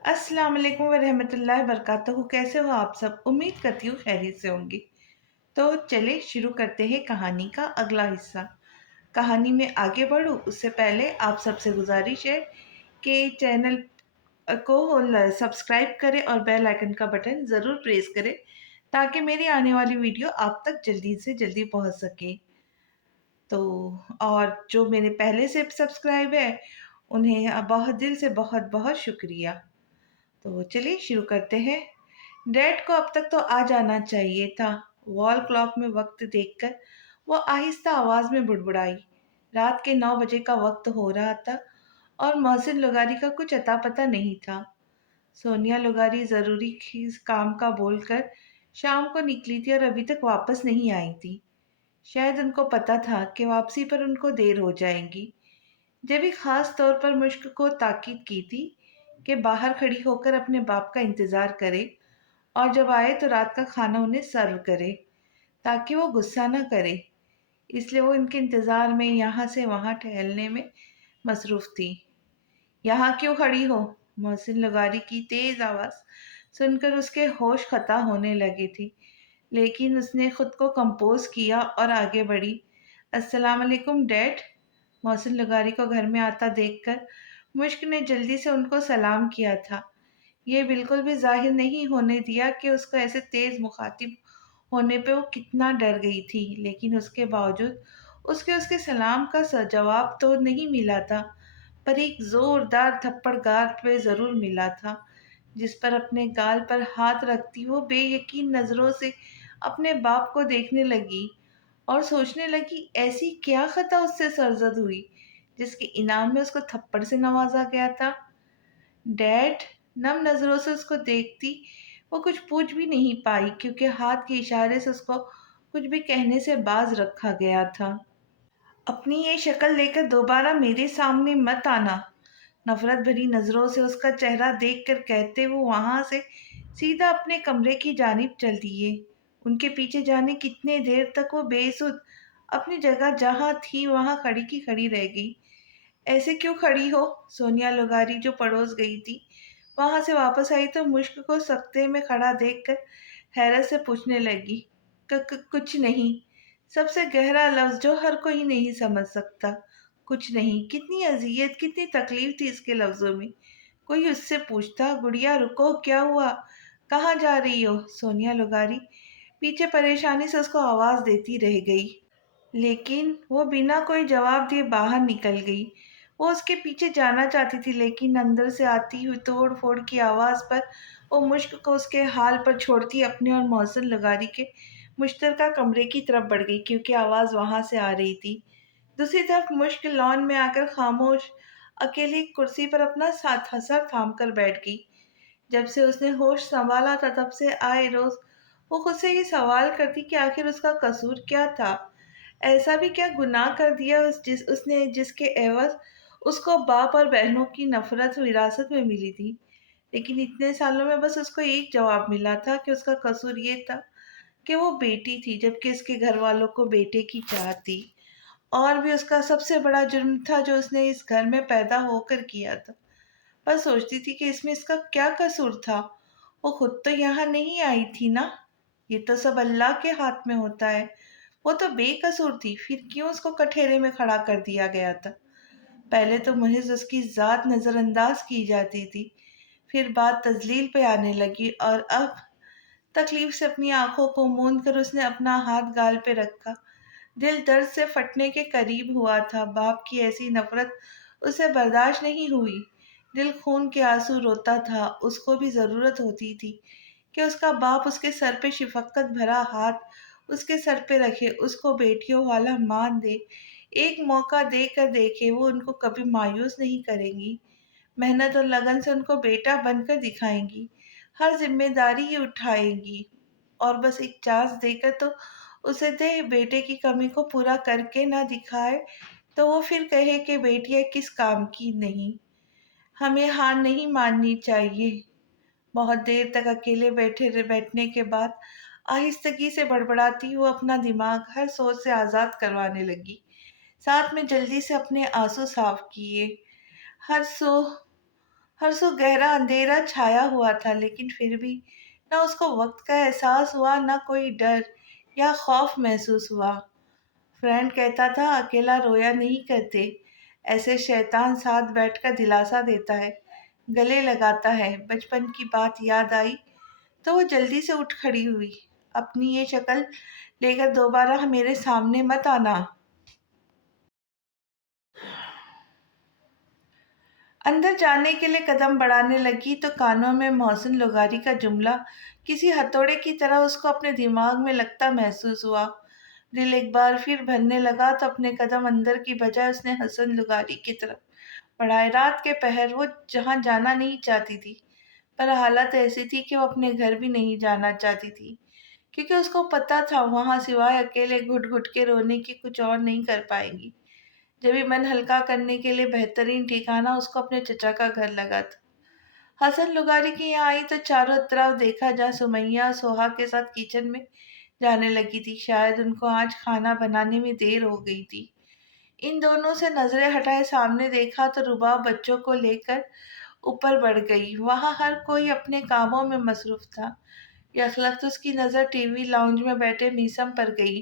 अस्सलाम वालेकुम वरहमतुल्लाहि वबरकातुहू। कैसे हो आप सब? उम्मीद करती हूँ खैरियत से होंगी। तो चलिए शुरू करते हैं कहानी का अगला हिस्सा। कहानी में आगे बढ़ूँ उससे पहले आप सबसे गुजारिश है कि चैनल को सब्सक्राइब करें और बेल आइकन का बटन ज़रूर प्रेस करें ताकि मेरी आने वाली वीडियो आप तक जल्दी से जल्दी पहुंच सके। तो और जो मेरे पहले से सब्सक्राइब है उन्हें बहुत दिल से बहुत बहुत शुक्रिया। तो चलिए शुरू करते हैं। डैड को अब तक तो आ जाना चाहिए था। वॉल क्लॉक में वक्त देखकर वो आहिस्ता आवाज में बुड़बुड़ाई। रात के 9 बजे का वक्त हो रहा था और मोहसिन लुगारी का कुछ अता पता नहीं था। सोनिया लुगारी जरूरी काम का बोलकर शाम को निकली थी और अभी तक वापस नहीं आई थी। शायद उनको पता था कि वापसी पर उनको देर हो जाएगी। जब भी खास तौर पर मुश्क को ताकीद की थी कि बाहर खड़ी होकर अपने बाप का इंतजार करे और जब आए तो रात का खाना उन्हें सर्व करे ताकि वो गुस्सा न करे। इसलिए वो इनके इंतजार में यहाँ से वहाँ टहलने में मसरूफ थी। यहाँ क्यों खड़ी हो? मोहसिन लगारी की तेज आवाज सुनकर उसके होश खता होने लगे थे, लेकिन उसने खुद को कंपोज किया और आगे बढ़ी। अस्सलाम वालेकुम डैड। मोहसिन लगारी को घर में आता देखकर मुश्क ने जल्दी से उनको सलाम किया था। ये बिल्कुल भी जाहिर नहीं होने दिया कि उसको ऐसे तेज मुखातिब होने पे वो कितना डर गई थी, लेकिन उसके बावजूद उसके उसके सलाम का जवाब तो नहीं मिला था, पर एक जोरदार थप्पड़ गाल पे जरूर मिला था। जिस पर अपने गाल पर हाथ रखती वो बेयकीन नजरों से अपने बाप को देखने लगी और सोचने लगी ऐसी क्या खता उससे सरजद हुई जिसके इनाम में उसको थप्पड़ से नवाजा गया था। डैड नम नजरों से उसको देखती वो कुछ पूछ भी नहीं पाई क्योंकि हाथ के इशारे से उसको कुछ भी कहने से बाज रखा गया था। अपनी ये शक्ल लेकर दोबारा मेरे सामने मत आना। नफरत भरी नजरों से उसका चेहरा देखकर कहते वो वहां से सीधा अपने कमरे की जानिब चल दिए। उनके पीछे जाने कितने देर तक वो बेसुध अपनी जगह जहां थी वहां खड़ी की खड़ी रह गई। ऐसे क्यों खड़ी हो? सोनिया लुगारी जो पड़ोस गई थी वहां से वापस आई तो मुश्क को सख्ते में खड़ा देखकर हैरत से पूछने लगी। कुछ नहीं। सबसे गहरा लफ्ज जो हर कोई नहीं समझ सकता। कुछ नहीं। कितनी अजियत कितनी तकलीफ थी इसके लफ्जों में। कोई उससे पूछता गुड़िया रुको क्या हुआ, कहाँ जा रही हो? सोनिया लुगारी पीछे परेशानी से उसको आवाज देती रह गई, लेकिन वो बिना कोई जवाब दिए बाहर निकल गई। वो उसके पीछे जाना चाहती थी लेकिन अंदर से आती हुई तोड़ फोड़ की आवाज पर वो मुश्क को उसके हाल पर छोड़ती अपने और मोहसिन लगारी के मुश्तरका कमरे की तरफ बढ़ गई क्योंकि आवाज वहां से आ रही थी। दूसरी तरफ मुश्क लॉन में आकर खामोश अकेली कुर्सी पर अपना साथ हसर थाम कर बैठ गई। जब से उसने होश संभाला था तब से आए रोज वो खुद से ये सवाल करती कि आखिर उसका कसूर क्या था। ऐसा भी क्या गुनाह कर दिया उसने जिसके एवज उसको बाप और बहनों की नफरत विरासत में मिली थी। लेकिन इतने सालों में बस उसको एक जवाब मिला था कि उसका कसूर ये था कि वो बेटी थी जबकि उसके घर वालों को बेटे की चाह थी। और भी उसका सबसे बड़ा जुर्म था जो उसने इस घर में पैदा होकर किया था। पर सोचती थी कि इसमें इसका क्या कसूर था। वो खुद तो यहाँ नहीं आई थी ना। ये तो सब अल्लाह के हाथ में होता है। वो तो बेकसूर थी, फिर क्यों उसको कठेरे में खड़ा कर दिया गया था? पहले तो महज उसकी जात नजरअंदाज की जाती थी, फिर बात तजलील पे आने लगी और अब तकलीफ से अपनी आंखों को मूंद कर उसने अपना हाथ गाल पे रखा। दिल दर्द से फटने के करीब हुआ था। बाप की ऐसी नफरत उसे बर्दाश्त नहीं हुई। दिल खून के आंसू रोता था। उसको भी जरूरत होती थी कि उसका बाप उसके सर पे शफकत भरा हाथ उसके सर पे रखे, उसको बेटियों वाला मान दे, एक मौका दे कर देखे। वो उनको कभी मायूस नहीं करेंगी, मेहनत और लगन से उनको बेटा बनकर दिखाएंगी, हर जिम्मेदारी ही उठाएंगी। और बस एक चांस देकर तो उसे दे, बेटे की कमी को पूरा करके ना दिखाए तो वो फिर कहे कि बेटियां किस काम की नहीं। हमें हार नहीं माननी चाहिए। बहुत देर तक अकेले बैठने के बाद आहिस्तगी से बड़बड़ाती वो अपना दिमाग हर सोच से आज़ाद करवाने लगी। साथ में जल्दी से अपने आंसू साफ किए। हर सो हर सो गहरा अंधेरा छाया हुआ था, लेकिन फिर भी न उसको वक्त का एहसास हुआ, न कोई डर या खौफ महसूस हुआ। फ्रेंड कहता था अकेला रोया नहीं करते, ऐसे शैतान साथ बैठकर दिलासा देता है, गले लगाता है। बचपन की बात याद आई तो वो जल्दी से उठ खड़ी हुई। अपनी ये शक्ल लेकर दोबारा मेरे सामने मत आना। अंदर जाने के लिए कदम बढ़ाने लगी तो कानों में मोहसिन लुगारी का जुमला किसी हथौड़े की तरह उसको अपने दिमाग में लगता महसूस हुआ। दिल एक बार फिर भरने लगा तो अपने कदम अंदर की बजाय उसने हसन लुगारी की तरफ बढ़ाए। रात के पहर वो जहाँ जाना नहीं चाहती थी, पर हालत ऐसी थी कि वो अपने घर भी नहीं जाना चाहती थी, क्योंकि उसको पता था वहां सिवाय अकेले घुट घुट के रोने की कुछ और नहीं कर पाएगी। जब भी मन हल्का करने के लिए बेहतरीन ठिकाना उसको अपने चचा का घर लगा था। हसन लुगारी की यहाँ आई तो चारों तरफ देखा, जहाँ सुमैया सोहा के साथ किचन में जाने लगी थी। शायद उनको आज खाना बनाने में देर हो गई थी। इन दोनों से नजरें हटाए सामने देखा तो रुबाब बच्चों को लेकर ऊपर बढ़ गई। वहां हर कोई अपने कामों में मसरूफ था। यखलख्तुस की नजर टीवी लाउंज में बैठे मीसम पर गई,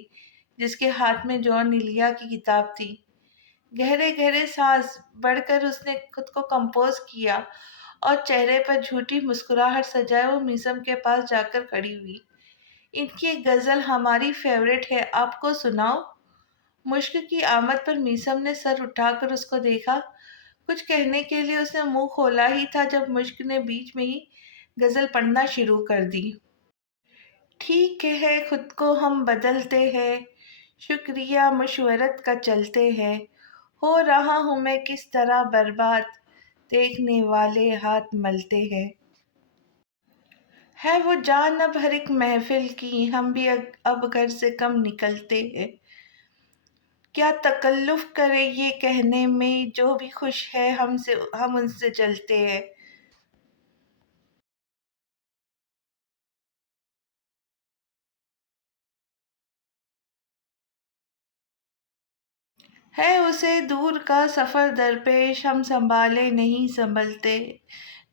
जिसके हाथ में जॉन इलिया की किताब थी। गहरे गहरे सांस बढ़कर उसने खुद को कंपोज किया और चेहरे पर झूठी मुस्कुराहट सजाए वो मीसम के पास जाकर खड़ी हुई। इनकी एक गजल हमारी फेवरेट है, आपको सुनाओ। मुश्क की आमद पर मीसम ने सर उठाकर उसको देखा। कुछ कहने के लिए उसने मुंह खोला ही था जब मुश्क ने बीच में ही गजल पढ़ना शुरू कर दी। ठीक है खुद को हम बदलते हैं, शुक्रिया मशवरत का चलते हैं, हो रहा हूं मैं किस तरह बर्बाद, देखने वाले हाथ मलते हैं। है वो जान अब हर एक महफिल की, हम भी अब घर से कम निकलते हैं। क्या तकल्लुफ करे ये कहने में, जो भी खुश है हमसे हम उनसे जलते हैं। है उसे दूर का सफर दरपेश, हम संभाले नहीं संभलते।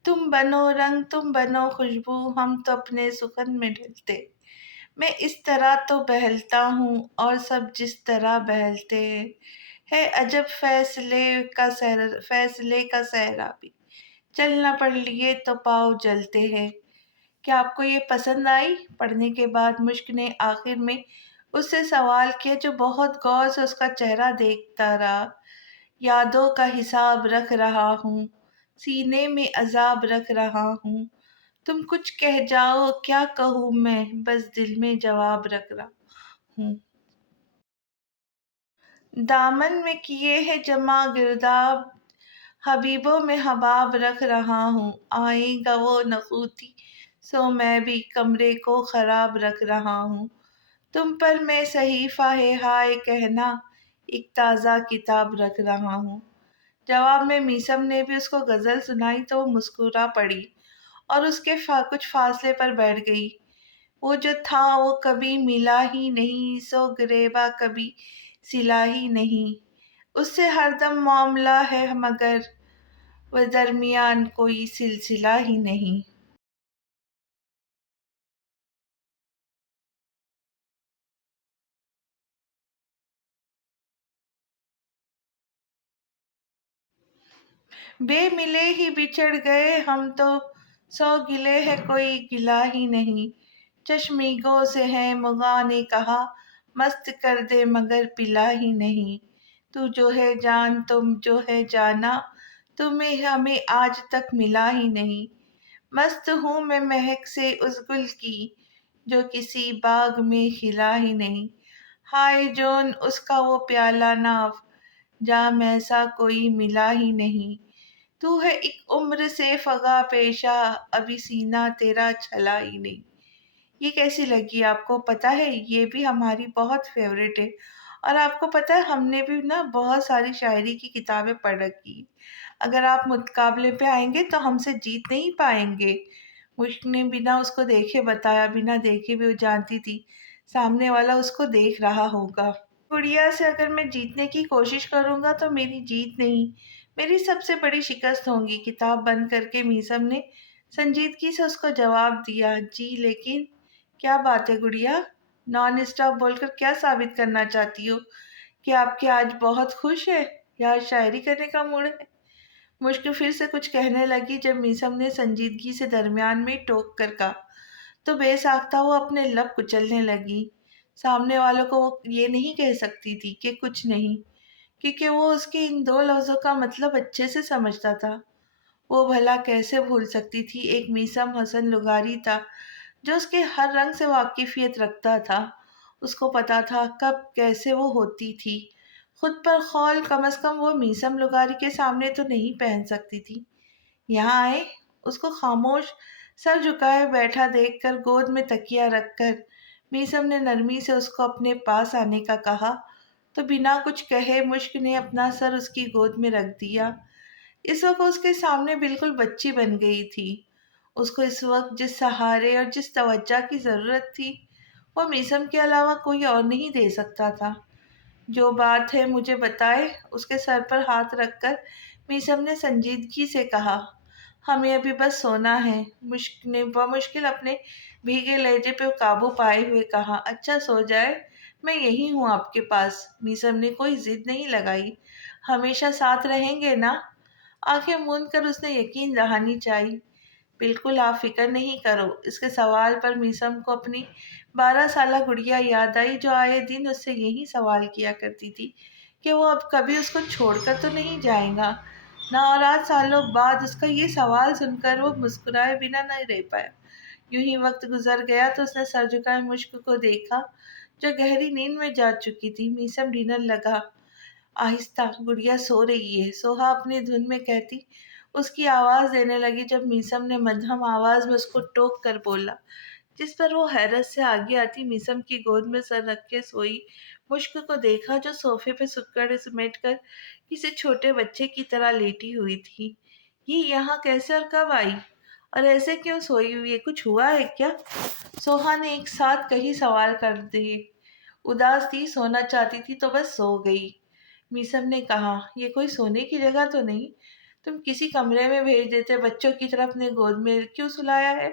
तुम बनो रंग तुम बनो खुशबू, हम तो अपने सुगंध में ढलते। मैं इस तरह तो बहलता हूँ और सब जिस तरह बहलते हैं। है अजब फैसले का सहरा भी, चलना पड़ लिए तो पाँव जलते हैं। क्या आपको ये पसंद आई? पढ़ने के बाद मुश्क ने आखिर में उससे सवाल किया, जो बहुत गौर से उसका चेहरा देखता रहा। यादों का हिसाब रख रहा हूँ, सीने में अजाब रख रहा हूँ। तुम कुछ कह जाओ क्या कहूँ मैं, बस दिल में जवाब रख रहा हूँ। दामन में किए है जमा गिरदाब, हबीबों में हबाब रख रहा हूँ। आएगा वो नखूती, सो मैं भी कमरे को खराब रख रहा हूँ। तुम पर मैं सहीफा है हाय कहना, एक ताज़ा किताब रख रहा हूँ। जवाब में मीसम ने भी उसको गजल सुनाई तो वो मुस्कुरा पड़ी और उसके कुछ फासले पर बैठ गई। वो जो था वो कभी मिला ही नहीं, सो गिरेबा कभी सिला ही नहीं। उससे हरदम मामला है मगर वह दरमियान कोई सिलसिला ही नहीं। बेमिले ही बिछड़ गए हम तो, सौ गिले है कोई गिला ही नहीं। चश्मिगों से है मुगा ने कहा, मस्त कर दे मगर पिला ही नहीं। तू जो है जान तुम जो है जाना, तुम्हें हमें आज तक मिला ही नहीं। मस्त हूँ मैं महक से उस गुल की, जो किसी बाग में खिला ही नहीं। हाय जोन उसका वो प्याला नाव, जाम ऐसा कोई मिला ही नहीं। तू है एक उम्र से फगा पेशा, अभी सीना तेरा छला ही नहीं। ये कैसी लगी आपको? पता है ये भी हमारी बहुत फेवरेट है। और आपको पता है हमने भी ना बहुत सारी शायरी की किताबें पढ़ रखी। अगर आप मुकाबले पे आएंगे तो हमसे जीत नहीं पाएंगे। मुश्क ने बिना उसको देखे बताया, बिना देखे भी वो जानती थी सामने वाला उसको देख रहा होगा। गुड़िया से अगर मैं जीतने की कोशिश करूंगा तो मेरी जीत नहीं, मेरी सबसे बड़ी शिकस्त होगी। किताब बंद करके मीसम ने संजीदगी से उसको जवाब दिया। जी लेकिन क्या बात है गुड़िया? नॉन स्टॉप बोलकर क्या साबित करना चाहती हो? कि आपके आज बहुत खुश है या शायरी करने का मूड है? मुश्किल फिर से कुछ कहने लगी जब मीसम ने संजीदगी से दरमियान में टोक कर कहा, तो बेसाख्ता वो अपने लब कुचलने लगी। सामने वालों को वो ये नहीं कह सकती थी कि कुछ नहीं, क्योंकि वो उसके इन दो लफ्ज़ों का मतलब अच्छे से समझता था। वो भला कैसे भूल सकती थी, एक मीसम हसन लुगारी था जो उसके हर रंग से वाकिफियत रखता था। उसको पता था कब कैसे वो होती थी। खुद पर खौल कम अज कम वो मीसम लुगारी के सामने तो नहीं पहन सकती थी। यहाँ आए, उसको खामोश सर झुकाए बैठा देखकर गोद में तकिया रखकर मीसम ने नरमी से उसको अपने पास आने का कहा, तो बिना कुछ कहे मुश्क ने अपना सर उसकी गोद में रख दिया। इस वक्त उसके सामने बिल्कुल बच्ची बन गई थी। उसको इस वक्त जिस सहारे और जिस तवज्जो की ज़रूरत थी, वो मीसम के अलावा कोई और नहीं दे सकता था। जो बात है मुझे बताए, उसके सर पर हाथ रखकर मीसम ने संजीदगी से कहा। हमें अभी बस सोना है। मुश्क ने बमुश्किल अपने भीगे लहजे पे काबू पाए हुए कहा। अच्छा सो जाए, मैं यही हूँ आपके पास। मीसम ने कोई जिद नहीं लगाई। हमेशा साथ रहेंगे ना? आंखें मूंद कर उसने यकीन दहानी चाही। बिल्कुल, आप फिक्र नहीं करो। इसके सवाल पर मीसम को अपनी 12 साला गुड़िया याद आई जो आए दिन उससे यही सवाल किया करती थी कि वो अब कभी उसको छोड़कर तो नहीं जाएगा ना। और आज सालों बाद उसका ये सवाल सुनकर वो मुस्कुराए बिना नहीं रह पाया। यूं ही वक्त गुजर गया तो उसने सर झुकाए मुश्क को देखा जो गहरी नींद में जा चुकी थी। मीसम ढीनन लगा। आहिस्ता, गुड़िया सो रही है, सोहा अपनी धुन में कहती उसकी आवाज़ देने लगी जब मीसम ने मध्यम आवाज़ में उसको टोक कर बोला, जिस पर वो हैरत से आगे आती मीसम की गोद में सर रख के सोई मुश्क को देखा जो सोफे पे सुक्कड़ समेट कर किसी छोटे बच्चे की तरह लेटी हुई थी। ये यहाँ कैसे और कब आई? और ऐसे क्यों सोई हुई है? कुछ हुआ है क्या? सोहा ने एक साथ कई सवाल कर दिए। उदास थी, सोना चाहती थी तो बस सो गई। मीसम ने कहा, ये कोई सोने की जगह तो नहीं? तुम किसी कमरे में भेज देते, बच्चों की तरह अपने गोद में क्यों सुलाया है?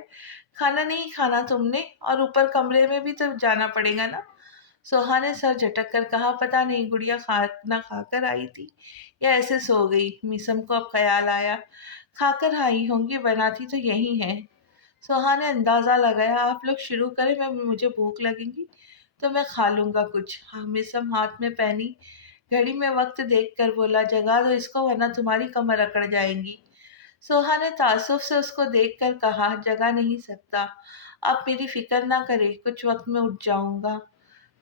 खाना नहीं खाना तुमने? और ऊपर कमरे में भी तो जाना पड़ेगा ना? सोहा ने सर झटक कर कहा, पता नहीं गुड़िया खाना खाकर आई थी या ऐसे सो गई। मीसम को अब ख्याल आया, खाकर आई होंगी, बनाती तो यही है। सोहा ने अंदाज़ा लगाया, आप लोग शुरू करें, मैं मुझे भूख लगेगी तो मैं खा लूँगा कुछ। हाँ, मिसम हाथ में पहनी घड़ी में वक्त देखकर बोला, जगा दो इसको वरना तुम्हारी कमर अकड़ जाएगी। सोहा ने तासुफ से उसको देखकर कहा, जगा नहीं सकता। आप मेरी फिक्र ना करें, कुछ वक्त में उठ जाऊंगा।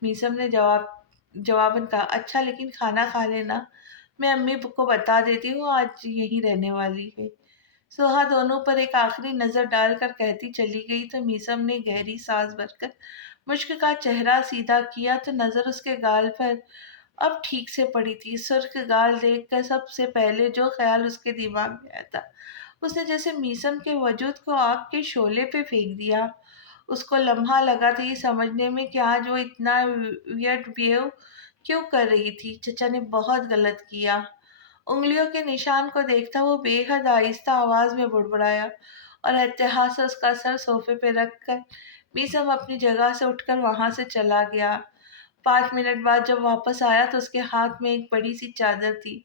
मीसम ने जवाबन कहा, अच्छा लेकिन खाना खा लेना, मैं अम्मी को बता देती हूँ आज यहीं रहने वाली है। सोहा दोनों पर एक आखिरी नजर डालकर कहती चली गई तो मीसम ने गहरी सांस भरकर मुश्क का चेहरा सीधा किया तो नजर उसके गाल पर अब ठीक से पड़ी थी। सुर्ख गाल देखकर सबसे पहले जो ख्याल उसके दिमाग में आया था, उसने जैसे मीसम के वजूद को आग के शोले पे फेंक दिया। उसको लम्हा लगा था ये समझने में कि आज वो इतना वियर्ड बिहेव क्यों कर रही थी। चचा ने बहुत गलत किया। उंगलियों के निशान को देखता वो बेहद आहिस्ता आवाज में बुड़बुड़ाया और एहतियात से उसका सर सोफे पे रख कर मीसम अपनी जगह से उठकर वहां से चला गया। 5 मिनट बाद जब वापस आया तो उसके हाथ में एक बड़ी सी चादर थी,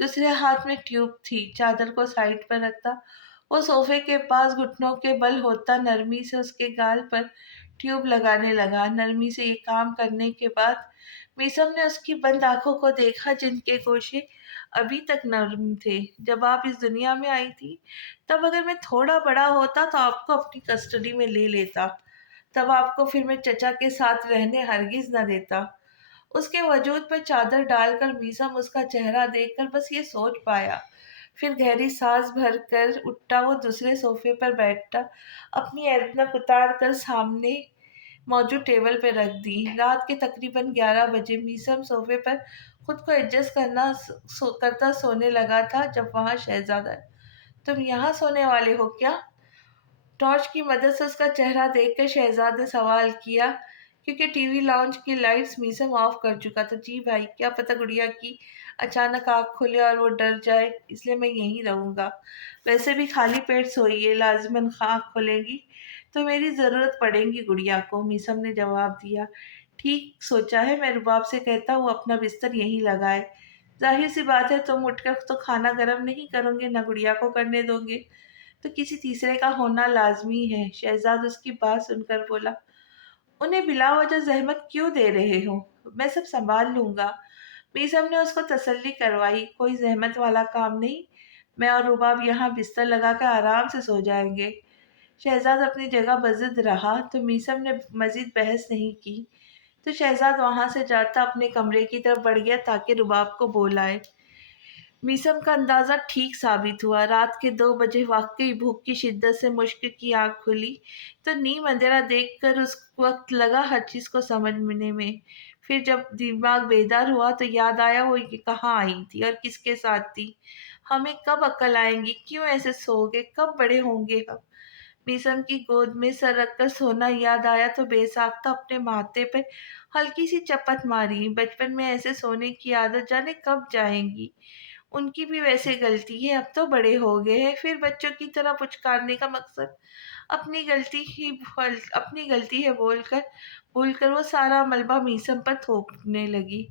दूसरे हाथ में ट्यूब थी। चादर को साइड पर रखता वो सोफे के पास घुटनों के बल होता नरमी से उसके गाल पर ट्यूब लगाने लगा। नरमी से ये काम करने के बाद मीसम ने उसकी बंद आंखों को देखा जिनके गोशे अभी तक नर्म थे। जब आप इस दुनिया में आई थी तब अगर मैं थोड़ा बड़ा होता तो आपको अपनी कस्टडी में ले लेता, तब आपको फिर मैं चचा के साथ रहने हरगिज न देता। उसके वजूद पर चादर डालकर मीसम उसका चेहरा देखकर बस ये सोच पाया। फिर गहरी सांस भरकर उठा वो दूसरे सोफे पर बैठा, अपनी ऐनक उतार कर सामने मौजूद टेबल पर रख दी। रात के तकरीबन 11 बजे मीसम सोफे पर खुद को एडजस्ट करता सोने लगा था जब वहां शहजादा, तुम यहाँ सोने वाले हो क्या? टॉर्च की मदद से उसका चेहरा देखकर शहजाद ने सवाल किया, क्योंकि टीवी लाउंज की लाइट्स मीसम ऑफ कर चुका था। जी भाई, क्या पता गुड़िया की अचानक आँख खुले और वो डर जाए, इसलिए मैं यहीं रहूँगा। वैसे भी खाली पेट सोइए, लाज़िमन आँख खुलेगी तो मेरी ज़रूरत पड़ेगी गुड़िया को, मीसम ने जवाब दिया। ठीक सोचा है, मैं रुबाब से कहता हूँ अपना बिस्तर यहीं लगाए। ज़ाहिर-सी बात है तुम उठकर तो खाना गरम नहीं करोगे, ना गुड़िया को करने दोगे, तो किसी तीसरे का होना लाज़मी है। शहज़ाद उसकी बात सुनकर बोला, उन्हें बिलावजह ज़हमत क्यों दे रहे हो? मैं सब सँभाल लूँगा। मीसम ने उसको तसल्ली करवाई, कोई ज़हमत वाला काम नहीं, मैं और रुबाब यहाँ बिस्तर लगाकर आराम से सो जाएँगे। शहज़ाद अपनी जगह बज़िद रहा तो मीसम ने मज़ीद बहस नहीं की। तो शहज़ाद वहाँ से जाता अपने कमरे की तरफ बढ़ गया ताकि रुबाब को बोल आए। मीसम का अंदाज़ा ठीक साबित हुआ। रात के 2 बजे वाक़ई भूख की शिद्दत से मुश्क की आँख खुली, तो नीम अंधेरा देखकर उस वक़्त लगा हर चीज़ को समझने में। फिर जब दिमाग बेदार हुआ तो याद आया वो ये कहाँ आई थी और किसके साथ थी। हमें कब अक्ल आएँगी? क्यों ऐसे सो गए? कब बड़े होंगे हम? मीसम की गोद में सर रखकर सोना याद आया तो बेसाख्ता अपने माथे पे हल्की सी चपत मारी। बचपन में ऐसे सोने की आदत जाने कब जाएगी। उनकी भी वैसे गलती है, अब तो बड़े हो गए हैं, फिर बच्चों की तरह पुचकारने का मकसद अपनी गलती है बोलकर भूलकर वो सारा मलबा मीसम पर थोपने लगी।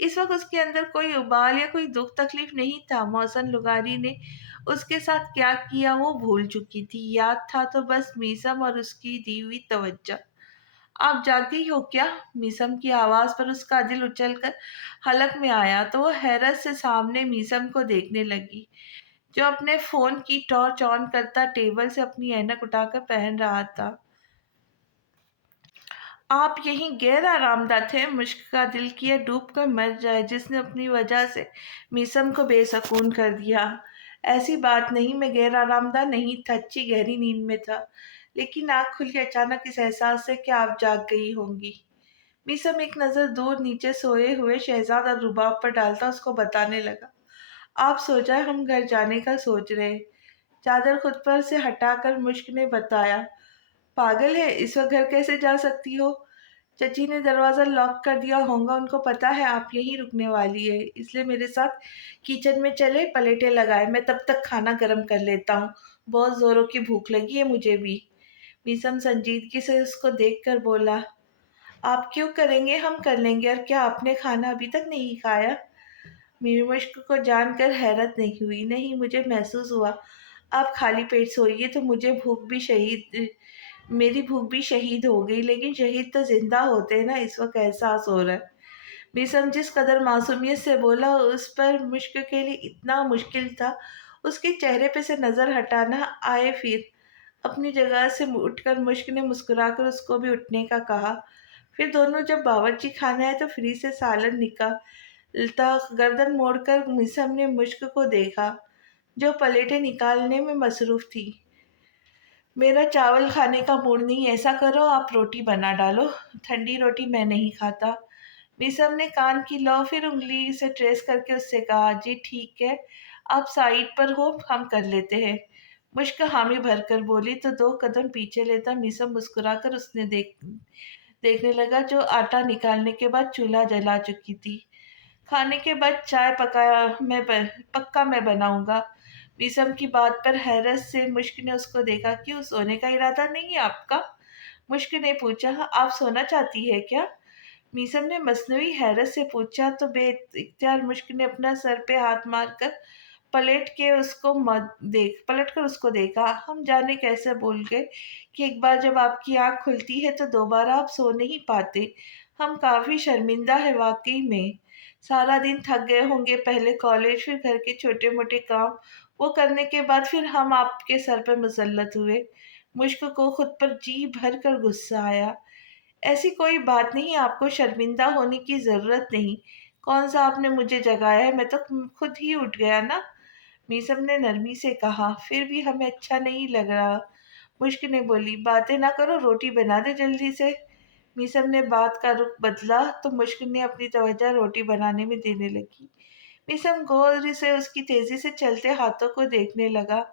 इस वक्त उसके अंदर कोई उबाल या कोई दुख तकलीफ नहीं था। मौसन लुगारी ने उसके साथ क्या किया वो भूल चुकी थी। याद था तो बस मीसम और उसकी दी हुई तवज्जो। आप जागी हो क्या? मीसम की आवाज पर उसका दिल उछलकर हलक में आया तो वो हैरत से सामने मीसम को देखने लगी, जो अपने फोन की टॉर्च ऑन करता टेबल से अपनी ऐनक उठाकर पहन रहा था। आप यहीं गैर आरामदा थे। मुश्क का दिल किया डूब कर मर जाए, जिसने अपनी वजह से मीसम को बेसकून कर दिया। ऐसी बात नहीं, मैं गैर आरामदा नहीं था, अच्छी गहरी नींद में था, लेकिन आँख खुली अचानक इस एहसास से कि आप जाग गई होंगी। मीसम एक नज़र दूर नीचे सोए हुए शहजाद और रुबाब पर डालता उसको बताने लगा, आप सो जाए, हम घर जाने का सोच रहे। चादर खुद पर से हटाकर मुश्क ने बताया, पागल है, इस वक्त घर कैसे जा सकती हो? चची ने दरवाज़ा लॉक कर दिया होगा, उनको पता है आप यहीं रुकने वाली है, इसलिए मेरे साथ किचन में चले, प्लेटें लगाए, मैं तब तक खाना गर्म कर लेता हूँ। बहुत ज़ोरों की भूख लगी है मुझे भी। मीसम संजीदगी से उसको देखकर बोला, आप क्यों करेंगे, हम कर लेंगे, और क्या आपने खाना अभी तक नहीं खाया? मेरी मुश्क को जानकर हैरत नहीं हुई। नहीं, मुझे महसूस हुआ आप खाली पेट सोइए तो मेरी भूख भी शहीद हो गई, लेकिन शहीद तो जिंदा होते हैं ना, इस वक्त एहसास हो रहा है। बेसम जिस कदर मासूमियत से बोला उस पर मुश्क के लिए इतना मुश्किल था उसके चेहरे पे से नजर हटाना। आए फिर अपनी जगह से उठकर मुश्क ने मुस्कुराकर उसको भी उठने का कहा। फिर दोनों जब बावर्ची खाने आए तो फ्रिज से सालन निकालता गर्दन मोड़कर मिसम ने मुश्क को देखा, जो प्लेटें निकालने में मसरूफ थी। मेरा चावल खाने का मूड नहीं, ऐसा करो आप रोटी बना डालो, ठंडी रोटी मैं नहीं खाता। मिसम ने कान की लौ फिर उंगली से ट्रेस करके उससे कहा, जी ठीक है, आप साइड पर हो, हम कर लेते हैं। मुश्क हामी भरकर बोली तो 2 कदम पीछे लेता मिसम मुस्कुराकर उसने देखने लगा, जो आटा निकालने के बाद चूल्हा जला चुकी थी। खाने के बाद चाय पक्का मैं बनाऊंगा। मीसम की बात पर हैरत से मुश्क ने उसको देखा। क्यों, सोने का इरादा नहीं है आपका? मुश्क ने पूछा। आप सोना चाहती है क्या? मीसम ने मसनवी हैरत से पूछा तो बेइख्तियार मुश्क ने अपना सर पे हाथ मारकर पलट कर उसको देखा। हम जाने कैसे भूल गए कि एक बार जब आपकी आंख खुलती है तो दोबारा आप सो नहीं पाते। हम काफी शर्मिंदा है वाकई में। सारा दिन थक गए होंगे, पहले कॉलेज फिर घर के छोटे मोटे काम, वो करने के बाद फिर हम आपके सर पर मुसल्लत हुए। मुश्क को खुद पर जी भर कर गुस्सा आया। ऐसी कोई बात नहीं, आपको शर्मिंदा होने की ज़रूरत नहीं। कौन सा आपने मुझे जगाया है, मैं तो खुद ही उठ गया ना। मीसम ने नरमी से कहा, फिर भी हमें अच्छा नहीं लग रहा। मुश्क ने बोली, बातें ना करो, रोटी बना दे जल्दी से। मीसम ने बात का रुख बदला तो मुश्क ने अपनी तवज्जो रोटी बनाने में देने लगी। मीसम गौर से उसकी तेजी से चलते हाथों को देखने लगा।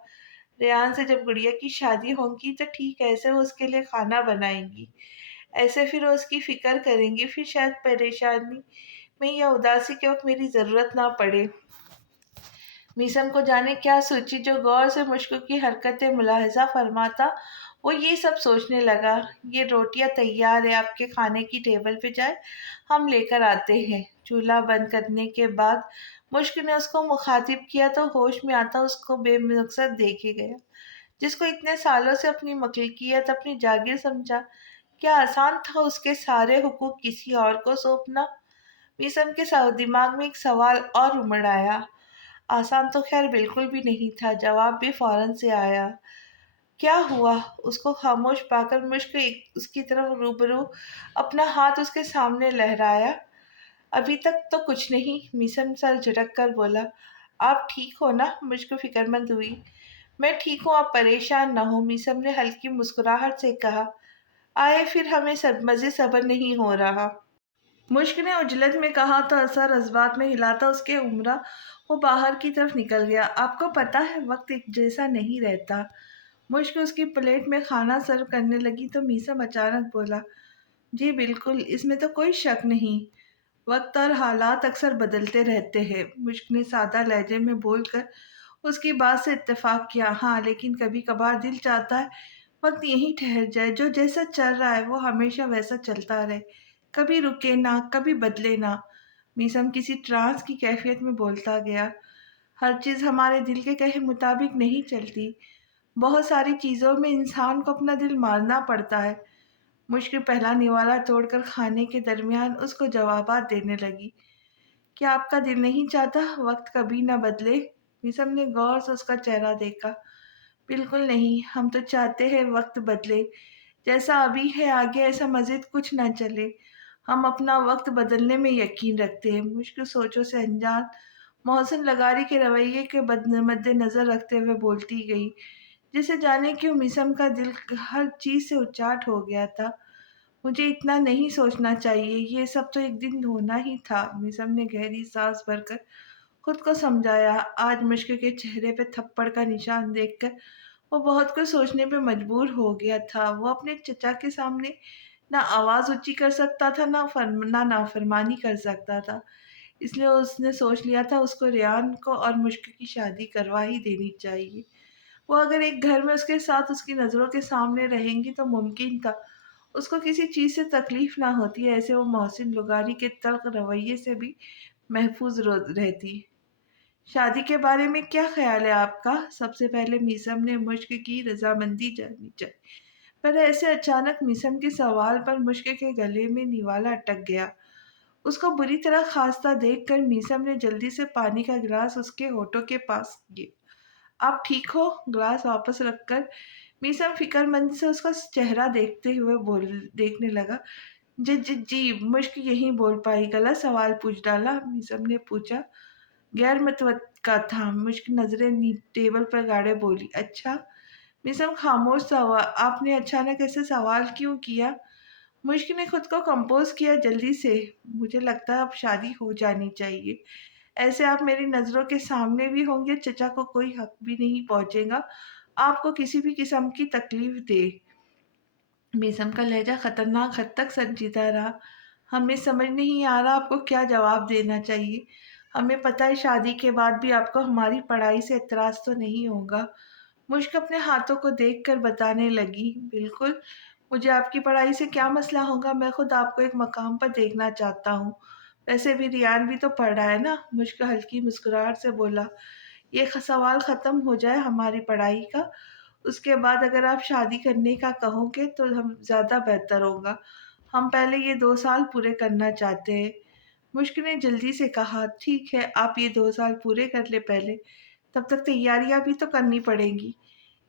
रेहान से जब गुड़िया की शादी होगी तो ठीक ऐसे वो उसके लिए खाना बनाएंगी, ऐसे फिर वो उसकी फिक्र करेंगी, फिर शायद परेशानी में या उदासी के वक्त मेरी ज़रूरत ना पड़े। मीसम को जाने क्या सोची, जो गौर से मुश्क की हरकतें मुलाहजा फरमाता, वो ये सब सोचने लगा। ये रोटियां तैयार है, आपके खाने की टेबल पे जाए, हम लेकर आते हैं। चूल्हा बंद करने के बाद मुश्क ने उसको मुखातिब किया तो होश में आता उसको बेमकसद देखे गया, जिसको इतने सालों से अपनी मखलूकियत अपनी जागीर समझा। क्या आसान था उसके सारे हुकूक किसी और को सौंपना? मीसम के दिमाग में एक सवाल और उमड़ आया। आसान तो खैर बिल्कुल भी नहीं था, जवाब भी फौरन से आया। क्या हुआ? उसको खामोश पाकर मुश्क एक उसकी तरफ रूबरू अपना हाथ उसके सामने लहराया। अभी तक तो कुछ नहीं, मीसम सर झटक कर बोला। आप ठीक हो ना? मुश्क फिक्रमंद हुई। मैं ठीक हूँ, आप परेशान न हो, मीसम ने हल्की मुस्कुराहट से कहा। आए फिर, हमें सब मज़े सब्र नहीं हो रहा। मुश्क ने उजलत में कहा तो असर जज्बात में हिलाता उसके उम्रा वो बाहर की तरफ निकल गया। आपको पता है, वक्त एक जैसा नहीं रहता। मुश्क उसकी प्लेट में खाना सर्व करने लगी तो मीसम अचानक बोला। जी बिल्कुल, इसमें तो कोई शक नहीं। वक्त और हालात अक्सर बदलते रहते हैं, मुश्क ने सादा लहजे में बोलकर उसकी बात से इत्तेफाक किया। हाँ, लेकिन कभी कभार दिल चाहता है वक्त यहीं ठहर जाए, जो जैसा चल रहा है वो हमेशा वैसा चलता रहे, कभी रुके ना, कभी बदले ना। मीसम किसी ट्रांस की कैफियत में बोलता गया। हर चीज़ हमारे दिल के कहे मुताबिक नहीं चलती। बहुत सारी चीज़ों में इंसान को अपना दिल मारना पड़ता है। मुश्किल पहला निवाला तोड़कर खाने के दरमियान उसको जवाबात देने लगी। क्या आपका दिल नहीं चाहता वक्त कभी न बदले? मीसम ने गौर से उसका चेहरा देखा। बिल्कुल नहीं, हम तो चाहते हैं वक्त बदले। जैसा अभी है आगे ऐसा मज़ीद कुछ ना चले। हम अपना वक्त बदलने में यकीन रखते हैं। मुश्किल सोचों से अनजान मोहसिन लगारी के रवैये के मद्देनज़र रखते हुए बोलती गई, जिसे जाने क्यों मिसम का दिल हर चीज़ से उचाट हो गया था। मुझे इतना नहीं सोचना चाहिए, ये सब तो एक दिन होना ही था। मिसम ने गहरी सांस भरकर खुद को समझाया। आज मुश्किल के चेहरे पे थप्पड़ का निशान देखकर वो बहुत कुछ सोचने पे मजबूर हो गया था। वो अपने चचा के सामने ना आवाज़ ऊँची कर सकता था, ना नाफरमानी कर सकता था। इसलिए उसने सोच लिया था उसको रेहान को और मुश्क की शादी करवा ही देनी चाहिए। वो अगर एक घर में उसके साथ उसकी नज़रों के सामने रहेंगी तो मुमकिन था उसको किसी चीज़ से तकलीफ़ ना होती। ऐसे वो मोहसिन लुगारी के तल्ख़ रवैये से भी महफूज़ रहती। शादी के बारे में क्या ख़्याल है आपका? सबसे पहले मीसम ने मुश्क की रज़ामंदी जाननी चाहिए। पर ऐसे अचानक मिसम के सवाल पर मुश्क के गले में निवाला अटक गया। उसको बुरी तरह खांसता देखकर मीसम ने जल्दी से पानी का गिलास उसके होठों के पास किया। आप ठीक हो? गिलास वापस रखकर मीसम फिक्रमंद से उसका चेहरा देखने लगा। जी जी जी, मुश्क यही बोल पाई। गलत सवाल पूछ डाला, मीसम ने पूछा। गैर मुतवक्का था। मुश्क नजरें टेबल पर गाड़े बोली। अच्छा? मिसम खामोश सा हुआ। आपने अचानक ऐसे सवाल क्यों किया? मुश्क ने खुद को कंपोज किया जल्दी से। मुझे लगता है अब शादी हो जानी चाहिए। ऐसे आप मेरी नज़रों के सामने भी होंगे, चचा को कोई हक भी नहीं पहुंचेगा आपको किसी भी किस्म की तकलीफ दे। मिसम का लहजा खतरनाक हद तक संजीदा रहा। हमें समझ नहीं आ रहा आपको क्या जवाब देना चाहिए। हमें पता है शादी के बाद भी आपको हमारी पढ़ाई से एतराज़ तो नहीं होगा। मुश्क अपने हाथों को देखकर बताने लगी। बिल्कुल, मुझे आपकी पढ़ाई से क्या मसला होगा, मैं खुद आपको एक मकाम पर देखना चाहता हूँ। वैसे भी रियान भी तो पढ़ रहा है ना? मुश्क हल्की मुस्कुराहट से बोला। ये सवाल ख़त्म हो जाए हमारी पढ़ाई का, उसके बाद अगर आप शादी करने का कहोगे तो हम ज़्यादा बेहतर होगा। हम पहले ये 2 साल पूरे करना चाहते हैं। मुश्क ने जल्दी से कहा, ठीक है, आप ये 2 साल पूरे कर ले पहले, तब तक तैयारियां भी तो करनी पड़ेंगी।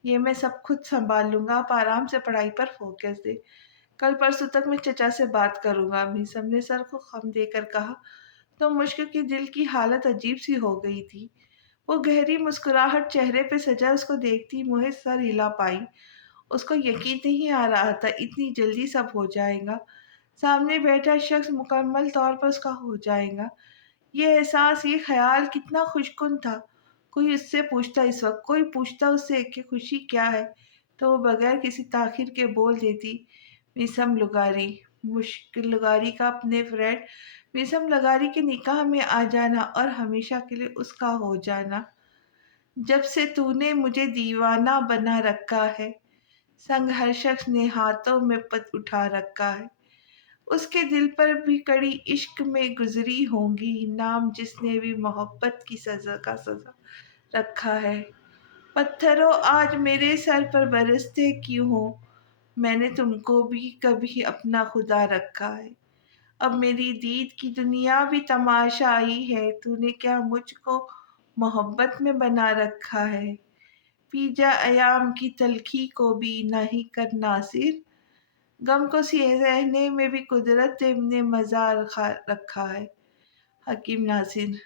ये मैं सब खुद संभाल लूंगा, आप आराम से पढ़ाई पर फोकस दे। कल परसों तक मैं चचा से बात करूंगा। मीसम ने सर को खम देकर कहा। तो मुश्क की दिल की हालत अजीब सी हो गई थी। वो गहरी मुस्कुराहट चेहरे पे सजा उसको देखती मुझे सर हिला पाई। उसको यकीन नहीं आ रहा था इतनी जल्दी सब हो जाएगा। सामने बैठा शख्स मुकम्मल तौर पर उसका हो जाएगा। ये एहसास, ये ख़्याल कितना खुशकुन था। कोई उससे पूछता, इस वक़्त कोई पूछता उससे कि खुशी क्या है? तो वो बगैर किसी ताख़ीर के बोल देती, मिसम लुगारी। मुश्किल लगारी का अपने फ्रेंड मीसम लगारी के निकाह में आ जाना और हमेशा के लिए उसका हो जाना। जब से तूने मुझे दीवाना बना रखा है, संग हर शख्स ने हाथों में पत उठा रखा है। उसके दिल पर भी कड़ी इश्क में गुजरी होंगी, नाम जिसने भी मोहब्बत की सजा का सजा रखा है। पत्थरों आज मेरे सर पर बरसते क्यों हो, मैंने तुमको भी कभी अपना खुदा रखा है। अब मेरी दीद की दुनिया भी तमाशा आई है, तूने क्या मुझको मोहब्बत में बना रखा है। पी जा अयाम की तलखी को भी नहीं कर नासिर, गम को सहने में भी कुदरत ने मजा रखा है। हकीम नासिर।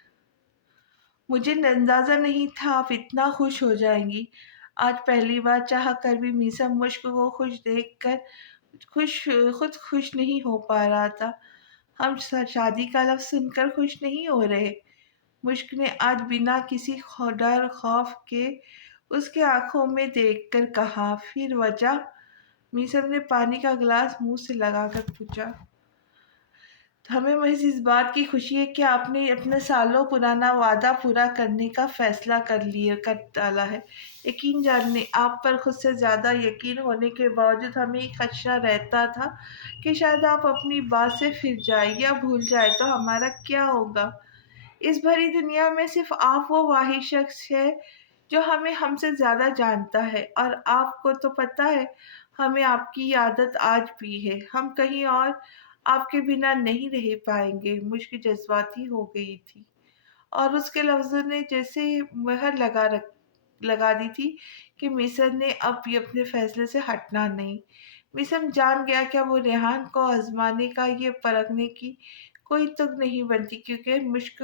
मुझे अंदाजा नहीं था आप इतना खुश हो जाएंगी। आज पहली बार चाह कर भी मीसा मुश्क को खुश देखकर खुश खुद खुश नहीं हो पा रहा था। हम शादी का लफ्ज सुनकर खुश नहीं हो रहे। मुश्क ने आज बिना किसी डर खौफ के उसके आंखों में देखकर कहा, फिर वजह? मीसम ने पानी का गिलास मुंह से लगाकर पूछा। हमें महज इस बात की खुशी है कि आपने अपने सालों पुराना वादा पूरा करने का फैसला कर डाला है। यकीन जानिए, आप पर खुद से ज़्यादा यकीन होने के बावजूद हमें एक खदशा रहता था कि शायद आप अपनी बात से फिर जाए या भूल जाए तो हमारा क्या होगा। इस भरी दुनिया में सिर्फ आप वो वाहिद शख्स है जो हमें हमसे ज़्यादा जानता है, और आपको तो पता है हमें आपकी आदत आज भी है। हम कहीं और आपके बिना नहीं रह पाएंगे। मुश्क जज्बाती हो गई थी और उसके लफ्ज़ों ने जैसे मोहर लगा दी थी कि मिसर ने अब भी अपने फैसले से हटना नहीं। मिसर जान गया क्या वो रेहान को आजमाने का, ये परखने की कोई तुक नहीं बनती, क्योंकि मुश्क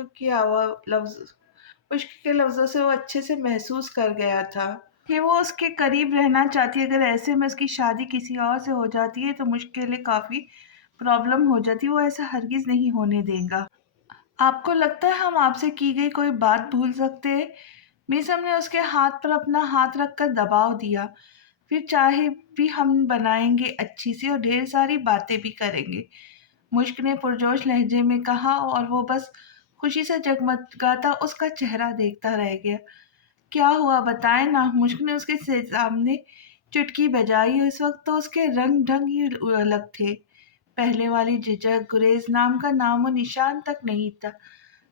के लफ्ज़ों से वो अच्छे से महसूस कर गया था कि वो उसके करीब रहना चाहती है। अगर ऐसे में उसकी शादी किसी और से हो जाती है तो मुश्क के लिए काफ़ी प्रॉब्लम हो जाती है। वो ऐसा हरगिज़ नहीं होने देगा। आपको लगता है हम आपसे की गई कोई बात भूल सकते हैं? मीसम ने उसके हाथ पर अपना हाथ रखकर दबाव दिया। फिर चाहे भी हम बनाएंगे अच्छी सी और ढेर सारी बातें भी करेंगे, मुश्क ने पुरजोश लहजे में कहा, और वो बस खुशी से जगमगाता उसका चेहरा देखता रह गया। क्या हुआ बताएं ना, मुश्क ने उसके सामने चुटकी बजाई। इस वक्त तो उसके रंग ढंग ही अलग थे। पहले वाली झिझक गुरेज नाम का नामो निशान तक नहीं था।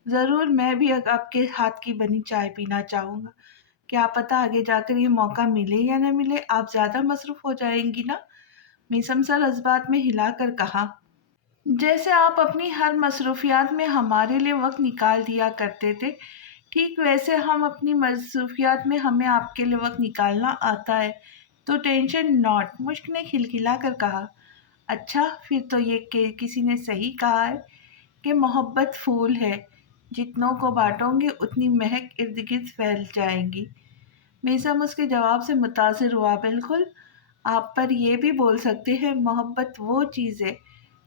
जरूर मैं भी आपके हाथ की बनी चाय पीना चाहूंगा। क्या पता आगे जाकर ये मौका मिले या न मिले, आप ज्यादा मसरूफ हो जाएंगी ना, मीसम सर जज्बात में हिलाकर कहा। जैसे आप अपनी हर मसरूफियात में हमारे लिए वक्त निकाल दिया करते थे, ठीक वैसे हम अपनी मसरूफियात में हमें आपके लिए वक्त निकालना आता है, तो टेंशन नॉट, मुश्क ने खिलखिला कर कहा। अच्छा, फिर तो ये कि किसी ने सही कहा है कि मोहब्बत फूल है, जितनों को बांटोगे उतनी महक इर्द गिर्द फैल जाएंगी। मीसम उसके जवाब से मुतासिर हुआ। बिल्कुल, आप पर यह भी बोल सकते हैं, मोहब्बत वो चीज़ है